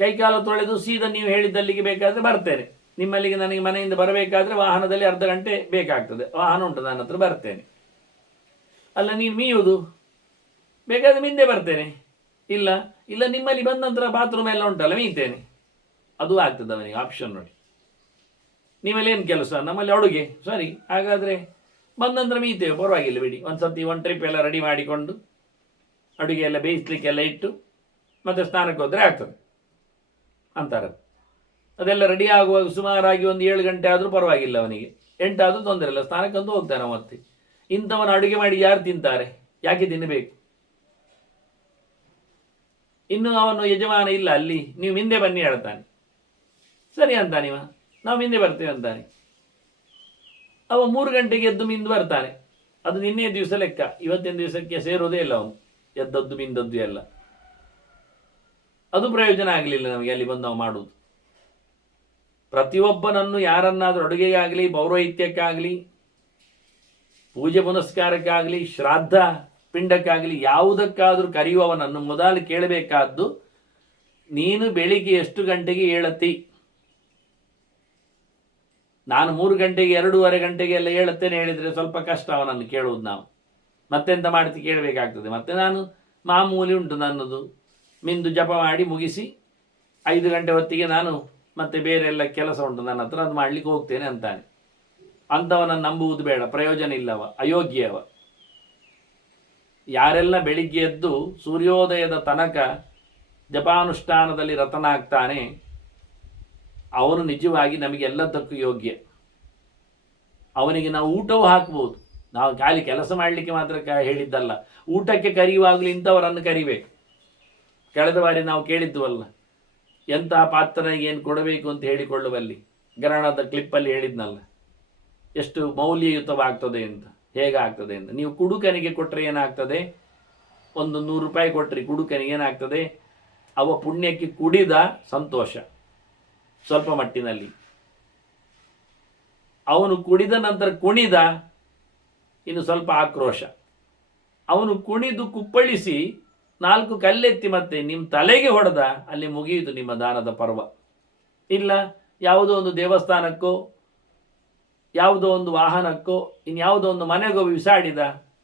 ಕೈಕಾಲು ತೊಳೆದು ಸೀದಾ ನೀವು ಹೇಳಿದ್ದಲ್ಲಿಗೆ ಬೇಕಾದರೆ ಬರ್ತೇನೆ. ನಿಮ್ಮಲ್ಲಿಗೆ ನನಗೆ ಮನೆಯಿಂದ ಬರಬೇಕಾದ್ರೆ ವಾಹನದಲ್ಲಿ ಅರ್ಧ ಗಂಟೆ ಬೇಕಾಗ್ತದೆ. ವಾಹನ ಉಂಟು ನನ್ನ ಹತ್ರ, ಬರ್ತೇನೆ. ಅಲ್ಲ ನೀನು ಮೀಯುವುದು ಬೇಕಾದರೆ ಮಿಂದೆ ಬರ್ತೇನೆ. ಇಲ್ಲ ಇಲ್ಲ ನಿಮ್ಮಲ್ಲಿ ಬಂದ ನಂತರ ಬಾತ್ರೂಮ್ ಎಲ್ಲ ಉಂಟಲ್ಲ, ಮೀತೇನೆ. ಅದು ಆಗ್ತದೆ ಅವನಿಗೆ ಆಪ್ಷನ್ ನೋಡಿ. ನಿಮ್ಮಲ್ಲಿ ಏನು ಕೆಲಸ? ನಮ್ಮಲ್ಲಿ ಅಡುಗೆ. ಸರಿ, ಹಾಗಾದರೆ ಬಂದ ನಂತರ ಮೀತೇವೆ, ಪರವಾಗಿಲ್ಲ ಬಿಡಿ. ಒಂದು ಸರ್ತಿ 1 ಟ್ರಿಪ್ ಎಲ್ಲ ರೆಡಿ ಮಾಡಿಕೊಂಡು ಅಡುಗೆ ಎಲ್ಲ ಬೇಯಿಸ್ಲಿಕ್ಕೆಲ್ಲ ಇಟ್ಟು ಮತ್ತೆ ಸ್ನಾನಕ್ಕೆ ಹೋದರೆ ಆಗ್ತದೆ ಅಂತಾರೆ. ಅದೆಲ್ಲ ರೆಡಿ ಆಗುವಾಗ ಸುಮಾರಾಗಿ ಒಂದು 7 ಗಂಟೆ ಆದರೂ ಪರವಾಗಿಲ್ಲ, ಅವನಿಗೆ 8 ಆದರೂ ತೊಂದರೆ ಇಲ್ಲ, ಸ್ನಾನಕ್ಕಂತೂ ಹೋಗ್ತಾನೆ. ಮತ್ತೆ ಇಂಥವನು ಅಡುಗೆ ಮಾಡಿ ಯಾರು ತಿಂತಾರೆ? ಯಾಕೆ ತಿನ್ನಬೇಕು? ಇನ್ನು ಅವನು ಯಜಮಾನ ಇಲ್ಲ ಅಲ್ಲಿ, ನೀವು ಹಿಂದೆ ಬನ್ನಿ ಹೇಳ್ತಾನೆ. ಸರಿ ಅಂತಾನಿವ, ನಾವು ಹಿಂದೆ ಬರ್ತೇವೆ ಅಂತಾನೆ. ಅವ 3 ಗಂಟೆಗೆ ಎದ್ದು ಮಿಂದು ಬರ್ತಾನೆ. ಅದು ನಿನ್ನೆ ದಿವಸ ಲೆಕ್ಕ, ಇವತ್ತಿನ ದಿವಸಕ್ಕೆ ಸೇರೋದೇ ಇಲ್ಲ ಅವನು. ಎದ್ದದ್ದು ಮಿಂದದ್ದು ಎಲ್ಲ ಅದು ಪ್ರಯೋಜನ ಆಗಲಿಲ್ಲ ನಮಗೆ ಅಲ್ಲಿ ಬಂದು ನಾವು ಮಾಡುವುದು. ಪ್ರತಿಯೊಬ್ಬನನ್ನು ಯಾರನ್ನಾದರೂ ಅಡುಗೆಗಾಗಲಿ, ಪೌರೋಹಿತ್ಯಕ್ಕಾಗಲಿ, ಪೂಜೆ ಪುನಸ್ಕಾರಕ್ಕಾಗಲಿ, ಶ್ರಾದ್ದ ಪಿಂಡಕ್ಕಾಗಲಿ, ಯಾವುದಕ್ಕಾದರೂ ಕರೆಯುವವನನ್ನು ಮೊದಲು ಕೇಳಬೇಕಾದ್ದು, ನೀನು ಬೆಳಿಗ್ಗೆ ಎಷ್ಟು ಗಂಟೆಗೆ ಏಳತ್ತಿ? ನಾನು 3 ಗಂಟೆಗೆ 2:30 ಗಂಟೆಗೆ ಎಲ್ಲ ಹೇಳುತ್ತೇನೆ ಹೇಳಿದರೆ ಸ್ವಲ್ಪ ಕಷ್ಟ ಅವನನ್ನು ಕೇಳುವುದು. ನಾವು ಮತ್ತೆಂತ ಮಾಡ್ತಿ ಕೇಳಬೇಕಾಗ್ತದೆ. ಮತ್ತೆ ನಾನು ಮಾಮೂಲಿ ಉಂಟು ನನ್ನದು, ಮಿಂದು ಜಪ ಮಾಡಿ ಮುಗಿಸಿ 5 ಗಂಟೆ ಹೊತ್ತಿಗೆ ನಾನು ಮತ್ತೆ ಬೇರೆ ಎಲ್ಲ ಕೆಲಸ ಉಂಟು ನನ್ನ ಹತ್ರ, ಅದು ಮಾಡಲಿಕ್ಕೆ ಹೋಗ್ತೇನೆ ಅಂತಾನೆ. ಅಂಥವನನ್ನು ನಂಬುವುದು ಬೇಡ, ಪ್ರಯೋಜನ ಇಲ್ಲವ, ಅಯೋಗ್ಯವ. ಯಾರೆಲ್ಲ ಬೆಳಿಗ್ಗೆ ಎದ್ದು ಸೂರ್ಯೋದಯದ ತನಕ ಜಪಾನುಷ್ಠಾನದಲ್ಲಿ ರತನಾಗ್ತಾನೆ, ಅವನು ನಿಜವಾಗಿ ನಮಗೆಲ್ಲದಕ್ಕೂ ಯೋಗ್ಯ. ಅವನಿಗೆ ನಾವು ಊಟವೂ ಹಾಕ್ಬೋದು. ನಾವು ಖಾಲಿ ಕೆಲಸ ಮಾಡಲಿಕ್ಕೆ ಮಾತ್ರ ಹೇಳಿದ್ದಲ್ಲ, ಊಟಕ್ಕೆ ಕರೆಯುವಾಗಲೂ ಇಂಥವರನ್ನು ಕರಿಬೇಕು. ಕಳೆದ ಬಾರಿ ನಾವು ಕೇಳಿದ್ವಲ್ಲ, ಎಂತಹ ಪಾತ್ರನಿಗೆ ಏನು ಕೊಡಬೇಕು ಅಂತ ಹೇಳಿಕೊಳ್ಳುವಲ್ಲಿ ಗ್ರಹಣದ ಕ್ಲಿಪ್ಪಲ್ಲಿ ಹೇಳಿದ್ನಲ್ಲ, ಎಷ್ಟು ಮೌಲ್ಯಯುತವಾಗ್ತದೆ ಅಂತ, ಹೇಗಾಗ್ತದೆ ಅಂತ. ನೀವು ಕುಡುಕನಿಗೆ ಕೊಟ್ಟರೆ ಏನಾಗ್ತದೆ? ಒಂದು 100 ರೂಪಾಯಿ ಕೊಟ್ಟರೆ ಕುಡುಕನಿಗೆ ಏನಾಗ್ತದೆ? ಅವ ಪುಣ್ಯಕ್ಕೆ ಕುಡಿದ ಸಂತೋಷ ಸ್ವಲ್ಪ ಮಟ್ಟಿನಲ್ಲಿ, ಅವನು ಕುಡಿದ ನಂತರ ಕುಣಿದ ಇನ್ನು ಸ್ವಲ್ಪ ಆಕ್ರೋಶ. ಅವನು ಕುಣಿದು ಕುಪ್ಪಳಿಸಿ 4 ಕಲ್ಲೆತ್ತಿ ಮತ್ತೆ ನಿಮ್ಮ ತಲೆಗೆ ಹೊಡೆದ, ಅಲ್ಲಿ ಮುಗಿಯಿತು ನಿಮ್ಮ ದಾನದ ಪರ್ವ. ಇಲ್ಲ ಯಾವುದೋ ಒಂದು ದೇವಸ್ಥಾನಕ್ಕೋ, ಯಾವುದೋ ಒಂದು ವಾಹನಕ್ಕೋ, ಇನ್ಯಾವುದೋ ಒಂದು ಮನೆಗೋ ಬಿಸಾಡಿದ,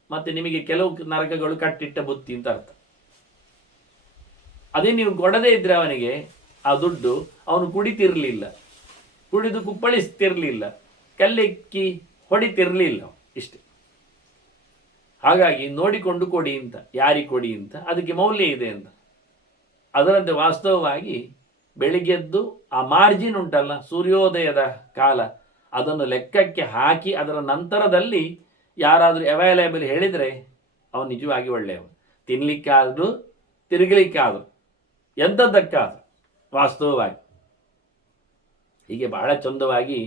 ಮತ್ತೆ ನಿಮಗೆ ಕೆಲವು ನರಕಗಳು ಕಟ್ಟಿಟ್ಟ ಬುತ್ತಿ ಅಂತ ಅರ್ಥ. ಅದೇ ನೀವು ಕೊಡದೇ ಇದ್ರೆ ಅವನಿಗೆ ಆ ದುಡ್ಡು, ಅವನು ಕುಡಿತಿರ್ಲಿಲ್ಲ, ಕುಡಿದು ಕುಪ್ಪಳಿಸ್ತಿರ್ಲಿಲ್ಲ, ಕಲ್ಲೆಕ್ಕಿ ಹೊಡಿತಿರ್ಲಿಲ್ಲ, ಇಷ್ಟೆ. ಹಾಗಾಗಿ ನೋಡಿಕೊಂಡು ಕೊಡಿ ಅಂತ, ಯಾರಿಗೆ ಕೊಡಿ ಅಂತ, ಅದಕ್ಕೆ ಮೌಲ್ಯ ಇದೆ ಅಂತ. ಅದರಂತೆ ವಾಸ್ತವವಾಗಿ ಬೆಳಿಗ್ಗೆದ್ದು ಆ ಮಾರ್ಜಿನ್ ಉಂಟಲ್ಲ, ಸೂರ್ಯೋದಯದ ಕಾಲ, ಅದನ್ನು ಲೆಕ್ಕಕ್ಕೆ ಹಾಕಿ ಅದರ ನಂತರದಲ್ಲಿ ಯಾರಾದರೂ ಅವೈಲೇಬಲ್ ಹೇಳಿದರೆ ಅವನು ನಿಜವಾಗಿ ಒಳ್ಳೆಯವ. ತಿನ್ನಲಿಕ್ಕಾದರೂ, ತಿರುಗಲಿಕ್ಕಾದರೂ, ಎಂಥದ್ದಕ್ಕಾದರೂ ವಾಸ್ತವವಾಗಿ. ಹೀಗೆ ಬಹಳ ಚಂದವಾಗಿ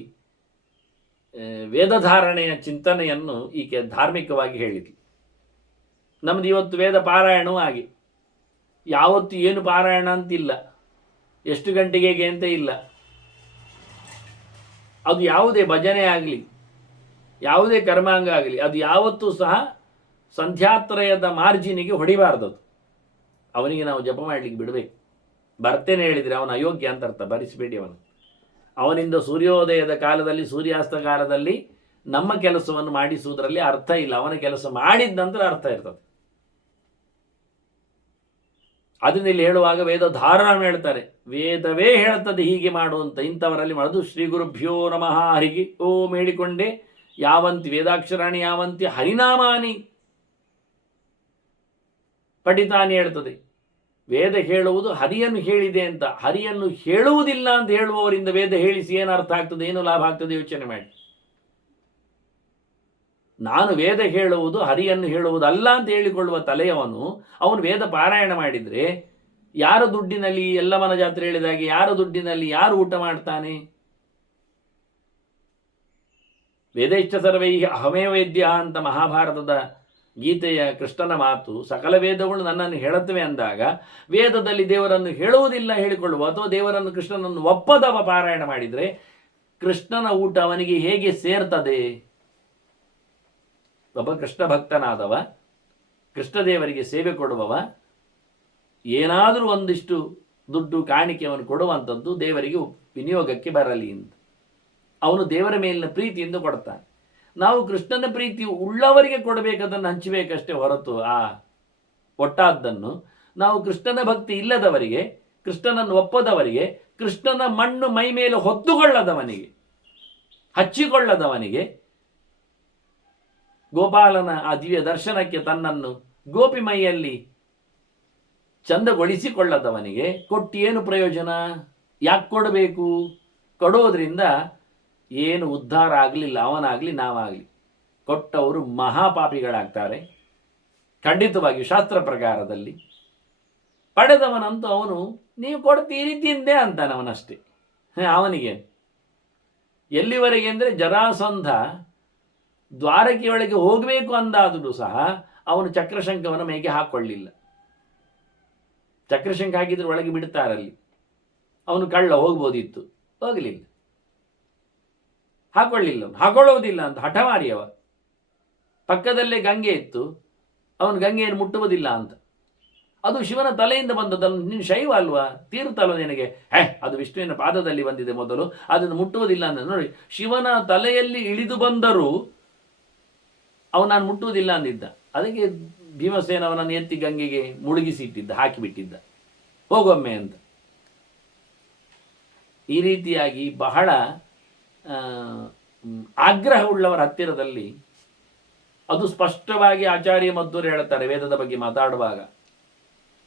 ವೇದಧಾರಣೆಯ ಚಿಂತನೆಯನ್ನು ಈಕೆ ಧಾರ್ಮಿಕವಾಗಿ ಹೇಳಿದ್ಲು. ನಮ್ದು ಇವತ್ತು ವೇದ ಪಾರಾಯಣವೂ ಆಗಿ, ಯಾವತ್ತು ಏನು ಪಾರಾಯಣ ಅಂತಿಲ್ಲ, ಎಷ್ಟು ಗಂಟೆಗೆ ಅಂತ ಇಲ್ಲ. ಅದು ಯಾವುದೇ ಭಜನೆ ಆಗಲಿ, ಯಾವುದೇ ಕರ್ಮಾಂಗ ಆಗಲಿ, ಅದು ಯಾವತ್ತೂ ಸಹ ಸಂಧ್ಯಾತ್ರಯದ ಮಾರ್ಜಿನಿಗೆ ಹೊಡಿಬಾರ್ದದು. ಅವನಿಗೆ ನಾವು ಜಪ ಮಾಡಲಿಕ್ಕೆ ಬಿಡಬೇಕು. ಬರ್ತೇನೆ ಹೇಳಿದರೆ ಅವನ ಅಯೋಗ್ಯ ಅಂತ ಅರ್ಥ, ಭರಿಸಬೇಡಿ ಅವನು. ಅವನಿಂದ ಸೂರ್ಯೋದಯದ ಕಾಲದಲ್ಲಿ ಸೂರ್ಯಾಸ್ತ ಕಾಲದಲ್ಲಿ ನಮ್ಮ ಕೆಲಸವನ್ನು ಮಾಡಿಸುವುದರಲ್ಲಿ ಅರ್ಥ ಇಲ್ಲ. ಅವನ ಕೆಲಸ ಮಾಡಿದ ನಂತರ ಅರ್ಥ ಇರ್ತದೆ. ಅದನ್ನ ಇಲ್ಲಿ ಹೇಳುವಾಗ ವೇದ ಧಾರಣ ಹೇಳ್ತಾರೆ, ವೇದವೇ ಹೇಳ್ತದೆ ಹೀಗೆ ಮಾಡುವಂತ. ಇಂಥವರಲ್ಲಿ ಮಾಡೋದು ಶ್ರೀ ಗುರುಭ್ಯೋ ನಮಃ ಹರಿಗೆ ಓಂ ಹೇಳಿಕೊಂಡೆ ಯಾವಂತಿ ವೇದಾಕ್ಷರಾಣಿ ಯಾವಂತಿ ಹರಿನಾಮಾನಿ ಪಠಿತಾನಿ ಹೇಳ್ತದೆ. ವೇದ ಹೇಳುವುದು ಹರಿಯನ್ನು ಹೇಳಿದೆ ಅಂತ. ಹರಿಯನ್ನು ಹೇಳುವುದಿಲ್ಲ ಅಂತ ಹೇಳುವವರಿಂದ ವೇದ ಹೇಳಿಸಿ ಏನು ಅರ್ಥ ಆಗ್ತದೆ, ಏನು ಲಾಭ ಆಗ್ತದೆ ಯೋಚನೆ ಮಾಡಿ. ನಾನು ವೇದ ಹೇಳುವುದು ಹರಿಯನ್ನು ಹೇಳುವುದಲ್ಲ ಅಂತ ಹೇಳಿಕೊಳ್ಳುವ ತಲೆಯವನು ಅವನು ವೇದ ಪಾರಾಯಣ ಮಾಡಿದರೆ ಯಾರ ದುಡ್ಡಿನಲ್ಲಿ, ಎಲ್ಲವನ ಜಾತ್ರೆ ಹೇಳಿದಾಗೆ ಯಾರ ದುಡ್ಡಿನಲ್ಲಿ ಯಾರು ಊಟ ಮಾಡ್ತಾನೆ? ವೇದೈಶ್ಚ ಸರ್ವೈ ಅಹಮೇ ವೇದ್ಯ ಅಂತ ಮಹಾಭಾರತದ ಗೀತೆಯ ಕೃಷ್ಣನ ಮಾತು. ಸಕಲ ವೇದಗಳು ನನ್ನನ್ನು ಹೇಳುತ್ತವೆ ಅಂದಾಗ ವೇದದಲ್ಲಿ ದೇವರನ್ನು ಹೇಳುವುದಿಲ್ಲ ಹೇಳಿಕೊಳ್ಳುವ ಅಥವಾ ದೇವರನ್ನು ಕೃಷ್ಣನನ್ನು ಒಪ್ಪದವ ಪಾರಾಯಣ ಮಾಡಿದರೆ ಕೃಷ್ಣನ ಊಟ ಅವನಿಗೆ ಹೇಗೆ ಸೇರ್ತದೆ? ಒಬ್ಬ ಕೃಷ್ಣ ಭಕ್ತನಾದವ, ಕೃಷ್ಣದೇವರಿಗೆ ಸೇವೆ ಕೊಡುವವ, ಏನಾದರೂ ಒಂದಿಷ್ಟು ದುಡ್ಡು ಕಾಣಿಕೆ ಅವನು ಕೊಡುವಂಥದ್ದು ದೇವರಿಗೆ ವಿನಿಯೋಗಕ್ಕೆ ಬರಲಿ ಅಂತ ಅವನು ದೇವರ ಮೇಲಿನ ಪ್ರೀತಿಯಿಂದ ಕೊಡ್ತಾನೆ. ನಾವು ಕೃಷ್ಣನ ಪ್ರೀತಿ ಉಳ್ಳವರಿಗೆ ಕೊಡಬೇಕದನ್ನು ಹಂಚಬೇಕಷ್ಟೇ ಹೊರತು ಆ ಒಟ್ಟಾದ್ದನ್ನು ನಾವು ಕೃಷ್ಣನ ಭಕ್ತಿ ಇಲ್ಲದವರಿಗೆ, ಕೃಷ್ಣನನ್ನು ಒಪ್ಪದವರಿಗೆ, ಕೃಷ್ಣನ ಮಣ್ಣು ಮೈ ಮೇಲೆ ಹೊತ್ತುಕೊಳ್ಳದವನಿಗೆ, ಹಚ್ಚಿಕೊಳ್ಳದವನಿಗೆ, ಗೋಪಾಲನ ಆ ದಿವ್ಯ ದರ್ಶನಕ್ಕೆ ತನ್ನನ್ನು ಗೋಪಿ ಮೈಯಲ್ಲಿ ಚಂದಗೊಳಿಸಿಕೊಳ್ಳದವನಿಗೆ ಕೊಟ್ಟು ಏನು ಪ್ರಯೋಜನ? ಯಾಕೆ ಕೊಡಬೇಕು? ಕೊಡೋದ್ರಿಂದ ಏನು ಉದ್ಧಾರ ಆಗಲಿಲ್ಲ, ಅವನಾಗಲಿ ನಾವಾಗಲಿ. ಕೊಟ್ಟವರು ಮಹಾಪಾಪಿಗಳಾಗ್ತಾರೆ ಖಂಡಿತವಾಗಿ ಶಾಸ್ತ್ರ ಪ್ರಕಾರದಲ್ಲಿ. ಪಡೆದವನಂತೂ ಅವನು ನೀವು ಕೊಡ್ತೀರಿ ತಿಂದೆ ಅಂತಾನವನಷ್ಟೇ. ಅವನಿಗೆ ಎಲ್ಲಿವರೆಗೆ ಅಂದರೆ ಜರಾಸಂಧ ದ್ವಾರಕೆಯೊಳಗೆ ಹೋಗಬೇಕು ಅಂದಾದರೂ ಸಹ ಅವನು ಚಕ್ರಶಂಕವನ್ನು ಮೈಗೆ ಹಾಕ್ಕೊಳ್ಳಿಲ್ಲ. ಚಕ್ರಶಂಕ ಹಾಕಿದ್ರೆ ಒಳಗೆ ಬಿಡ್ತಾರಲ್ಲಿ. ಅವನು ಕಳ್ಳ ಹೋಗ್ಬೋದಿತ್ತು, ಹೋಗಲಿಲ್ಲ, ಹಾಕೊಳ್ಳಿಲ್ಲ. ಹಾಕೊಳ್ಳುವುದಿಲ್ಲ ಅಂತ ಹಠಮಾರಿಯವ. ಪಕ್ಕದಲ್ಲೇ ಗಂಗೆ ಇತ್ತು, ಅವನು ಗಂಗೆಯನ್ನು ಮುಟ್ಟುವುದಿಲ್ಲ ಅಂತ. ಅದು ಶಿವನ ತಲೆಯಿಂದ ಬಂದದನ್ನು. ನೀನು ಶೈವ ಅಲ್ವಾ, ತೀರ್ಥಲ್ವ ನಿನಗೆ? ಅದು ವಿಷ್ಣುವಿನ ಪಾದದಲ್ಲಿ ಬಂದಿದೆ ಮೊದಲು, ಅದನ್ನು ಮುಟ್ಟುವುದಿಲ್ಲ ಅಂತ. ನೋಡಿ, ಶಿವನ ತಲೆಯಲ್ಲಿ ಇಳಿದು ಬಂದರೂ ಅವನು ನಾನು ಮುಟ್ಟುವುದಿಲ್ಲ ಅಂದಿದ್ದ. ಅದಕ್ಕೆ ಭೀಮಸೇನ ಅವನನ್ನು ಎತ್ತಿ ಗಂಗೆಗೆ ಮುಳುಗಿಸಿ ಇಟ್ಟಿದ್ದ, ಹಾಕಿಬಿಟ್ಟಿದ್ದ, ಹೋಗೊಮ್ಮೆ ಅಂತ. ಈ ರೀತಿಯಾಗಿ ಬಹಳ ಆಗ್ರಹವುಳ್ಳವರ ಹತ್ತಿರದಲ್ಲಿ ಅದು ಸ್ಪಷ್ಟವಾಗಿ ಆಚಾರ್ಯ ಮಧ್ವರು ಹೇಳ್ತಾರೆ ವೇದದ ಬಗ್ಗೆ ಮಾತಾಡುವಾಗ,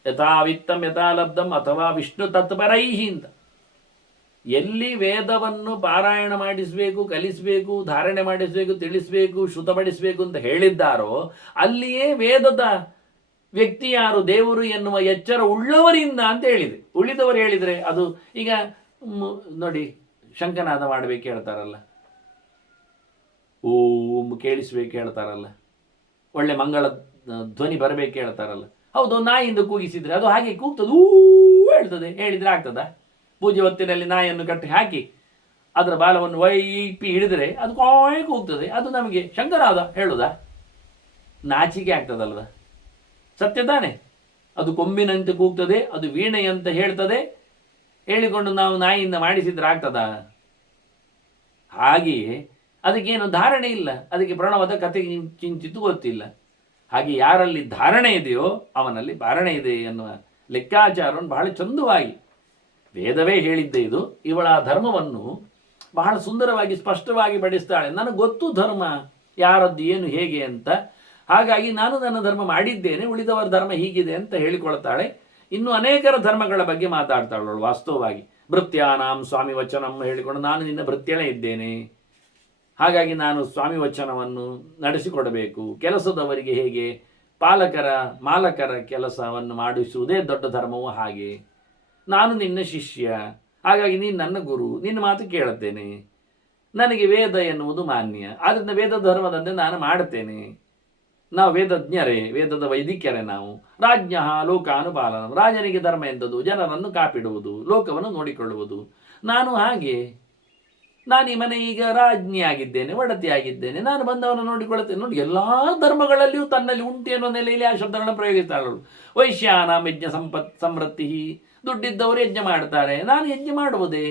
ಯಥಾ ವಿತ್ತಂ ಯಥಾ ಲಬ್ಧಂ ಅಥವಾ ವಿಷ್ಣು ತತ್ಪರೈಹಿ ಅಂತ. ಎಲ್ಲಿ ವೇದವನ್ನು ಪಾರಾಯಣ ಮಾಡಿಸಬೇಕು, ಕಲಿಸಬೇಕು, ಧಾರಣೆ ಮಾಡಿಸಬೇಕು, ತಿಳಿಸಬೇಕು, ಶ್ರುತಪಡಿಸಬೇಕು ಅಂತ ಹೇಳಿದ್ದಾರೋ ಅಲ್ಲಿಯೇ ವೇದದ ವ್ಯಕ್ತಿ ಯಾರು, ದೇವರು ಎನ್ನುವ ಎಚ್ಚರ ಉಳ್ಳವರಿಂದ ಅಂತ ಹೇಳಿದೆ. ಉಳಿದವರು ಹೇಳಿದರೆ ಅದು ಈಗ ನೋಡಿ, ಶಂಕನಾದ ಮಾಡಬೇಕು ಹೇಳ್ತಾರಲ್ಲ, ಓಂ ಕೇಳಿಸ್ಬೇಕು ಹೇಳ್ತಾರಲ್ಲ, ಒಳ್ಳೆ ಮಂಗಳ ಧ್ವನಿ ಬರಬೇಕು ಹೇಳ್ತಾರಲ್ಲ. ಹೌದು, ನಾಯಿಯಿಂದ ಕೂಗಿಸಿದ್ರೆ ಅದು ಹಾಗೆ ಕೂಗ್ತದೆ, ಊ ಹೇಳ್ತದೆ. ಹೇಳಿದರೆ ಆಗ್ತದ? ಪೂಜೆ ಹೊತ್ತಿನಲ್ಲಿ ನಾಯಿಯನ್ನು ಕಟ್ಟಿ ಹಾಕಿ ಅದರ ಬಾಲವನ್ನು ವೈಪಿ ಹಿಡಿದರೆ ಅದು ಕಾಯ್ ಕೂಗ್ತದೆ. ಅದು ನಮಗೆ ಶಂಕನಾದ ಹೇಳುವುದಾ? ನಾಚಿಕೆ ಆಗ್ತದಲ್ವ? ಸತ್ಯ ತಾನೆ? ಅದು ಕೊಂಬಿನಂತೆ ಕೂಗ್ತದೆ, ಅದು ವೀಣೆಯಂತ ಹೇಳ್ತದೆ. ಹೇಳಿಕೊಂಡು ನಾವು ನಾಯಿಯಿಂದ ಮಾಡಿಸಿದ್ರೆ ಆಗ್ತದ? ಹಾಗೆಯೇ ಅದಕ್ಕೇನು ಧಾರಣೆ ಇಲ್ಲ, ಅದಕ್ಕೆ ಪ್ರಣವದ ಕತೆ ಕಿಂಚಿತ್ತು ಗೊತ್ತಿಲ್ಲ. ಹಾಗೆ ಯಾರಲ್ಲಿ ಧಾರಣೆ ಇದೆಯೋ ಅವನಲ್ಲಿ ಭಾರಣೆ ಇದೆ ಎನ್ನುವ ಲೆಕ್ಕಾಚಾರವನ್ನು ಬಹಳ ಚಂದವಾಗಿ ವೇದವೇ ಹೇಳಿದ್ದೆ. ಇದು ಇವಳ ಧರ್ಮವನ್ನು ಬಹಳ ಸುಂದರವಾಗಿ ಸ್ಪಷ್ಟವಾಗಿ ಬಡಿಸ್ತಾಳೆ. ನನಗೆ ಗೊತ್ತು ಧರ್ಮ ಯಾರದ್ದು ಏನು ಹೇಗೆ ಅಂತ, ಹಾಗಾಗಿ ನಾನು ನನ್ನ ಧರ್ಮ ಮಾಡಿದ್ದೇನೆ, ಉಳಿದವರ ಧರ್ಮ ಹೀಗಿದೆ ಅಂತ ಹೇಳಿಕೊಳ್ತಾಳೆ. ಇನ್ನು ಅನೇಕರ ಧರ್ಮಗಳ ಬಗ್ಗೆ ಮಾತಾಡ್ತಾಳವಳು. ವಾಸ್ತವವಾಗಿ ಭೃತ್ಯಾನಾಂ ಸ್ವಾಮಿ ವಚನಂ ಹೇಳಿಕೊಂಡು, ನಾನು ನಿನ್ನ ಭೃತ್ಯನೇ ಇದ್ದೇನೆ, ಹಾಗಾಗಿ ನಾನು ಸ್ವಾಮಿ ವಚನವನ್ನು ನಡೆಸಿಕೊಡಬೇಕು. ಕೆಲಸದವರಿಗೆ ಹೇಗೆ ಮಾಲಕರ ಕೆಲಸವನ್ನು ಮಾಡಿಸುವುದೇ ದೊಡ್ಡ ಧರ್ಮವೂ ಹಾಗೆ. ನಾನು ನಿನ್ನ ಶಿಷ್ಯ, ಹಾಗಾಗಿ ನೀನು ನನ್ನ ಗುರು, ನಿನ್ನ ಮಾತು ಕೇಳುತ್ತೇನೆ. ನನಗೆ ವೇದ ಎನ್ನುವುದು ಮಾನ್ಯ, ಆದ್ದರಿಂದ ವೇದ ಧರ್ಮದಂತೆ ನಾನು ಮಾಡುತ್ತೇನೆ. ನಾವು ವೇದಜ್ಞರೇ, ವೇದದ ವೈದಿಕ್ಯರೇ ನಾವು. ರಾಜ್ಞ ಲೋಕಾನುಪಾಲನ, ರಾಜನಿಗೆ ಧರ್ಮ ಎಂದದು ಜನರನ್ನು ಕಾಪಿಡುವುದು, ಲೋಕವನ್ನು ನೋಡಿಕೊಳ್ಳುವುದು. ನಾನು ಹಾಗೆ ನಾನು ಈ ಮನೆ ಈಗ ರಾಜ್ಞಿಯಾಗಿದ್ದೇನೆ, ಒಡತಿಯಾಗಿದ್ದೇನೆ, ನಾನು ಬಂದವನು ನೋಡಿಕೊಳ್ಳುತ್ತೇನೆ. ನೋಡಿ, ಎಲ್ಲ ಧರ್ಮಗಳಲ್ಲಿಯೂ ತನ್ನಲ್ಲಿ ಉಂಟು ಅನ್ನೋ ನೆಲೆಯಲ್ಲಿ ಆ ಶಬ್ದಗಳನ್ನು ಪ್ರಯೋಗಿಸ್ತಾಳು. ವೈಶ್ಯಾನಾಂ ಯಜ್ಞ ಸಮೃದ್ಧಿ, ದುಡ್ಡಿದ್ದವರು ಯಜ್ಞ ಮಾಡ್ತಾರೆ, ನಾನು ಯಜ್ಞ ಮಾಡುವುದೇ?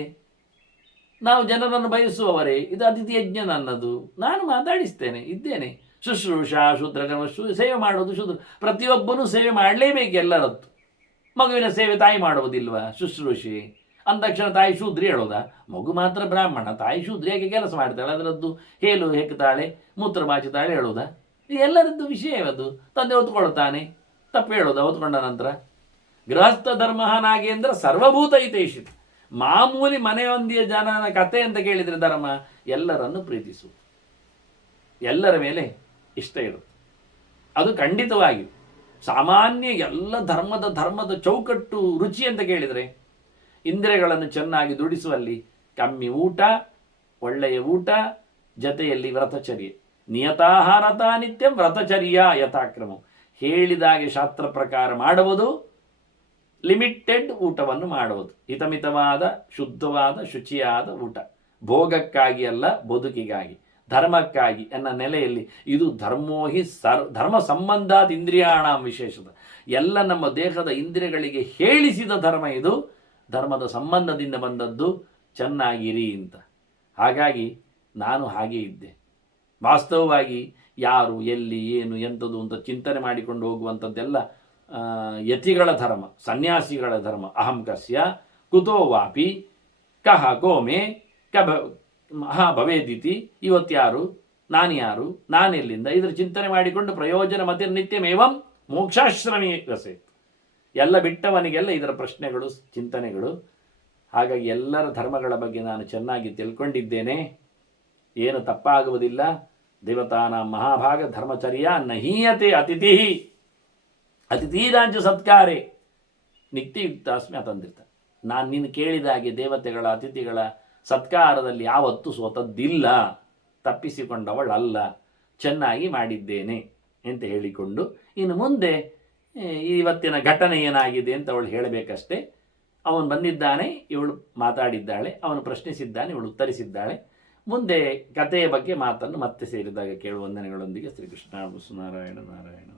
ನಾವು ಜನರನ್ನು ಬಯಸುವವರೇ, ಇದು ಅತಿಥಿ ಯಜ್ಞ ನನ್ನದು, ನಾನು ಮಾತಾಡಿಸ್ತೇನೆ, ಇದ್ದೇನೆ. ಶುಶ್ರೂಷ ಶೂದ್ರಕರ್ಮ, ಸೇವೆ ಮಾಡೋದು ಶೂದ್ರ, ಪ್ರತಿಯೊಬ್ಬನೂ ಸೇವೆ ಮಾಡಲೇಬೇಕು ಎಲ್ಲರದ್ದು. ಮಗುವಿನ ಸೇವೆ ತಾಯಿ ಮಾಡುವುದಿಲ್ವಾ? ಶುಶ್ರೂಷೆ ಅಂದಕ್ಷಣ ತಾಯಿ ಶೂದ್ರಿ ಹೇಳೋದಾ? ಮಗು ಮಾತ್ರ ಬ್ರಾಹ್ಮಣ, ತಾಯಿ ಶೂದ್ರಿ ಹೇಗೆ ಕೆಲಸ ಮಾಡ್ತಾಳೆ, ಅದರದ್ದು ಹೇಲು ಹೆಕ್ತಾಳೆ, ಮೂತ್ರ ಬಾಚುತ್ತಾಳೆ ಹೇಳೋದಾ? ಎಲ್ಲರದ್ದು ವಿಷಯ ಅದು. ತಂದೆ ಹೊತ್ಕೊಳ್ತಾನೆ, ತಪ್ಪು ಹೇಳೋದಾ ಹೊತ್ಕೊಂಡ ನಂತರ? ಗೃಹಸ್ಥ ಧರ್ಮ ನಾಗೇಂದ್ರ ಸರ್ವಭೂತ ಹಿತೈಷಿತ್. ಮಾಮೂಲಿ ಮನೆಯೊಂದಿಯ ಜನನ ಕತೆ ಅಂತ ಕೇಳಿದರೆ ಧರ್ಮ ಎಲ್ಲರನ್ನು ಪ್ರೀತಿಸು, ಎಲ್ಲರ ಮೇಲೆ ಇಷ್ಟ ಇರುತ್ತೆ. ಅದು ಖಂಡಿತವಾಗಿ ಸಾಮಾನ್ಯ ಎಲ್ಲ ಧರ್ಮದ ಚೌಕಟ್ಟು ರುಚಿ ಅಂತ ಕೇಳಿದರೆ, ಇಂದ್ರಿಯಗಳನ್ನು ಚೆನ್ನಾಗಿ ದುಡಿಸುವಲ್ಲಿ ಕಮ್ಮಿ ಊಟ, ಒಳ್ಳೆಯ ಊಟ, ಜೊತೆಯಲ್ಲಿ ವ್ರತಚರ್ಯೆ. ನಿಯತಾಹಾರತ ನಿತ್ಯಂ ವ್ರತಚರ್ಯ ಯಥಾಕ್ರಮ. ಹೇಳಿದಾಗೆ ಶಾಸ್ತ್ರ ಪ್ರಕಾರ ಮಾಡುವುದು, ಲಿಮಿಟೆಡ್ ಊಟವನ್ನು ಮಾಡುವುದು, ಹಿತಮಿತವಾದ ಶುದ್ಧವಾದ ಶುಚಿಯಾದ ಊಟ. ಭೋಗಕ್ಕಾಗಿ ಅಲ್ಲ, ಬದುಕಿಗಾಗಿ, ಧರ್ಮಕ್ಕಾಗಿ ಎನ್ನ ನೆಲೆಯಲ್ಲಿ. ಇದು ಧರ್ಮೋಹಿ ಧರ್ಮ ಸಂಬಂಧಾದ ಇಂದ್ರಿಯಾಣಾಂ ವಿಶೇಷದ. ಎಲ್ಲ ನಮ್ಮ ದೇಹದ ಇಂದ್ರಿಯಗಳಿಗೆ ಹೇಳಿಸಿದ ಧರ್ಮ ಇದು. ಧರ್ಮದ ಸಂಬಂಧದಿಂದ ಬಂದದ್ದು. ಚೆನ್ನಾಗಿರಿ ಅಂತ. ಹಾಗಾಗಿ ನಾನು ಹಾಗೇ ಇದ್ದೆ. ವಾಸ್ತವವಾಗಿ ಯಾರು ಎಲ್ಲಿ ಏನು ಎಂಥದ್ದು ಅಂತ ಚಿಂತನೆ ಮಾಡಿಕೊಂಡು ಹೋಗುವಂಥದ್ದೆಲ್ಲ ಯತಿಗಳ ಧರ್ಮ, ಸನ್ಯಾಸಿಗಳ ಧರ್ಮ. ಅಹಂ ಕಸ್ಯ ಕುತೋ ವಾಪಿ ಕಹ ಕೋಮೆ ಕಭ ಭವೇದಿತಿ. ಇವತ್ಯಾರು, ನಾನು ಯಾರು, ನಾನೆಲ್ಲಿಂದ, ಇದರ ಚಿಂತನೆ ಮಾಡಿಕೊಂಡು ಪ್ರಯೋಜನ ಮತಿ ನಿತ್ಯಮೇವಂ ಮೋಕ್ಷಾಶ್ರಮಿ ರಸೆ. ಎಲ್ಲ ಬಿಟ್ಟವನಿಗೆಲ್ಲ ಇದರ ಪ್ರಶ್ನೆಗಳು, ಚಿಂತನೆಗಳು. ಹಾಗಾಗಿ ಎಲ್ಲರ ಧರ್ಮಗಳ ಬಗ್ಗೆ ನಾನು ಚೆನ್ನಾಗಿ ತಿಳ್ಕೊಂಡಿದ್ದೇನೆ. ಏನು ತಪ್ಪಾಗುವುದಿಲ್ಲ. ದೇವತಾನ ಮಹಾಭಾಗ ಧರ್ಮಚರ್ಯ ನಹೀಯತೆ ಅತಿಥಿ ಅತಿಥಿರಾಜ್ಯ ಸತ್ಕಾರೆ ನಿತ್ಯಯುಕ್ತಾಸ್ಮಿ ಅತಂದಿರ್ತಾರೆ. ನಾನು ನೀನು ಕೇಳಿದ ಹಾಗೆ ದೇವತೆಗಳ ಅತಿಥಿಗಳ ಸತ್ಕಾರದಲ್ಲಿ ಯಾವತ್ತೂ ಸೋತದ್ದಿಲ್ಲ, ತಪ್ಪಿಸಿಕೊಂಡವಳಲ್ಲ, ಚೆನ್ನಾಗಿ ಮಾಡಿದ್ದೇನೆ ಅಂತ ಹೇಳಿಕೊಂಡು ಇನ್ನು ಮುಂದೆ ಇವತ್ತಿನ ಘಟನೆ ಏನಾಗಿದೆ ಅಂತ ಅವಳು ಹೇಳಬೇಕಷ್ಟೇ. ಅವನು ಬಂದಿದ್ದಾನೆ, ಇವಳು ಮಾತಾಡಿದ್ದಾಳೆ, ಅವನು ಪ್ರಶ್ನಿಸಿದ್ದಾನೆ, ಇವಳು ಉತ್ತರಿಸಿದ್ದಾಳೆ. ಮುಂದೆ ಕಥೆಯ ಬಗ್ಗೆ ಮಾತನ್ನು ಮತ್ತೆ ಸೇರಿದಾಗ ಕೇಳುವ ವಂದನೆಗಳೊಂದಿಗೆ ಶ್ರೀಕೃಷ್ಣ ನಾರಾಯಣ ನಾರಾಯಣ.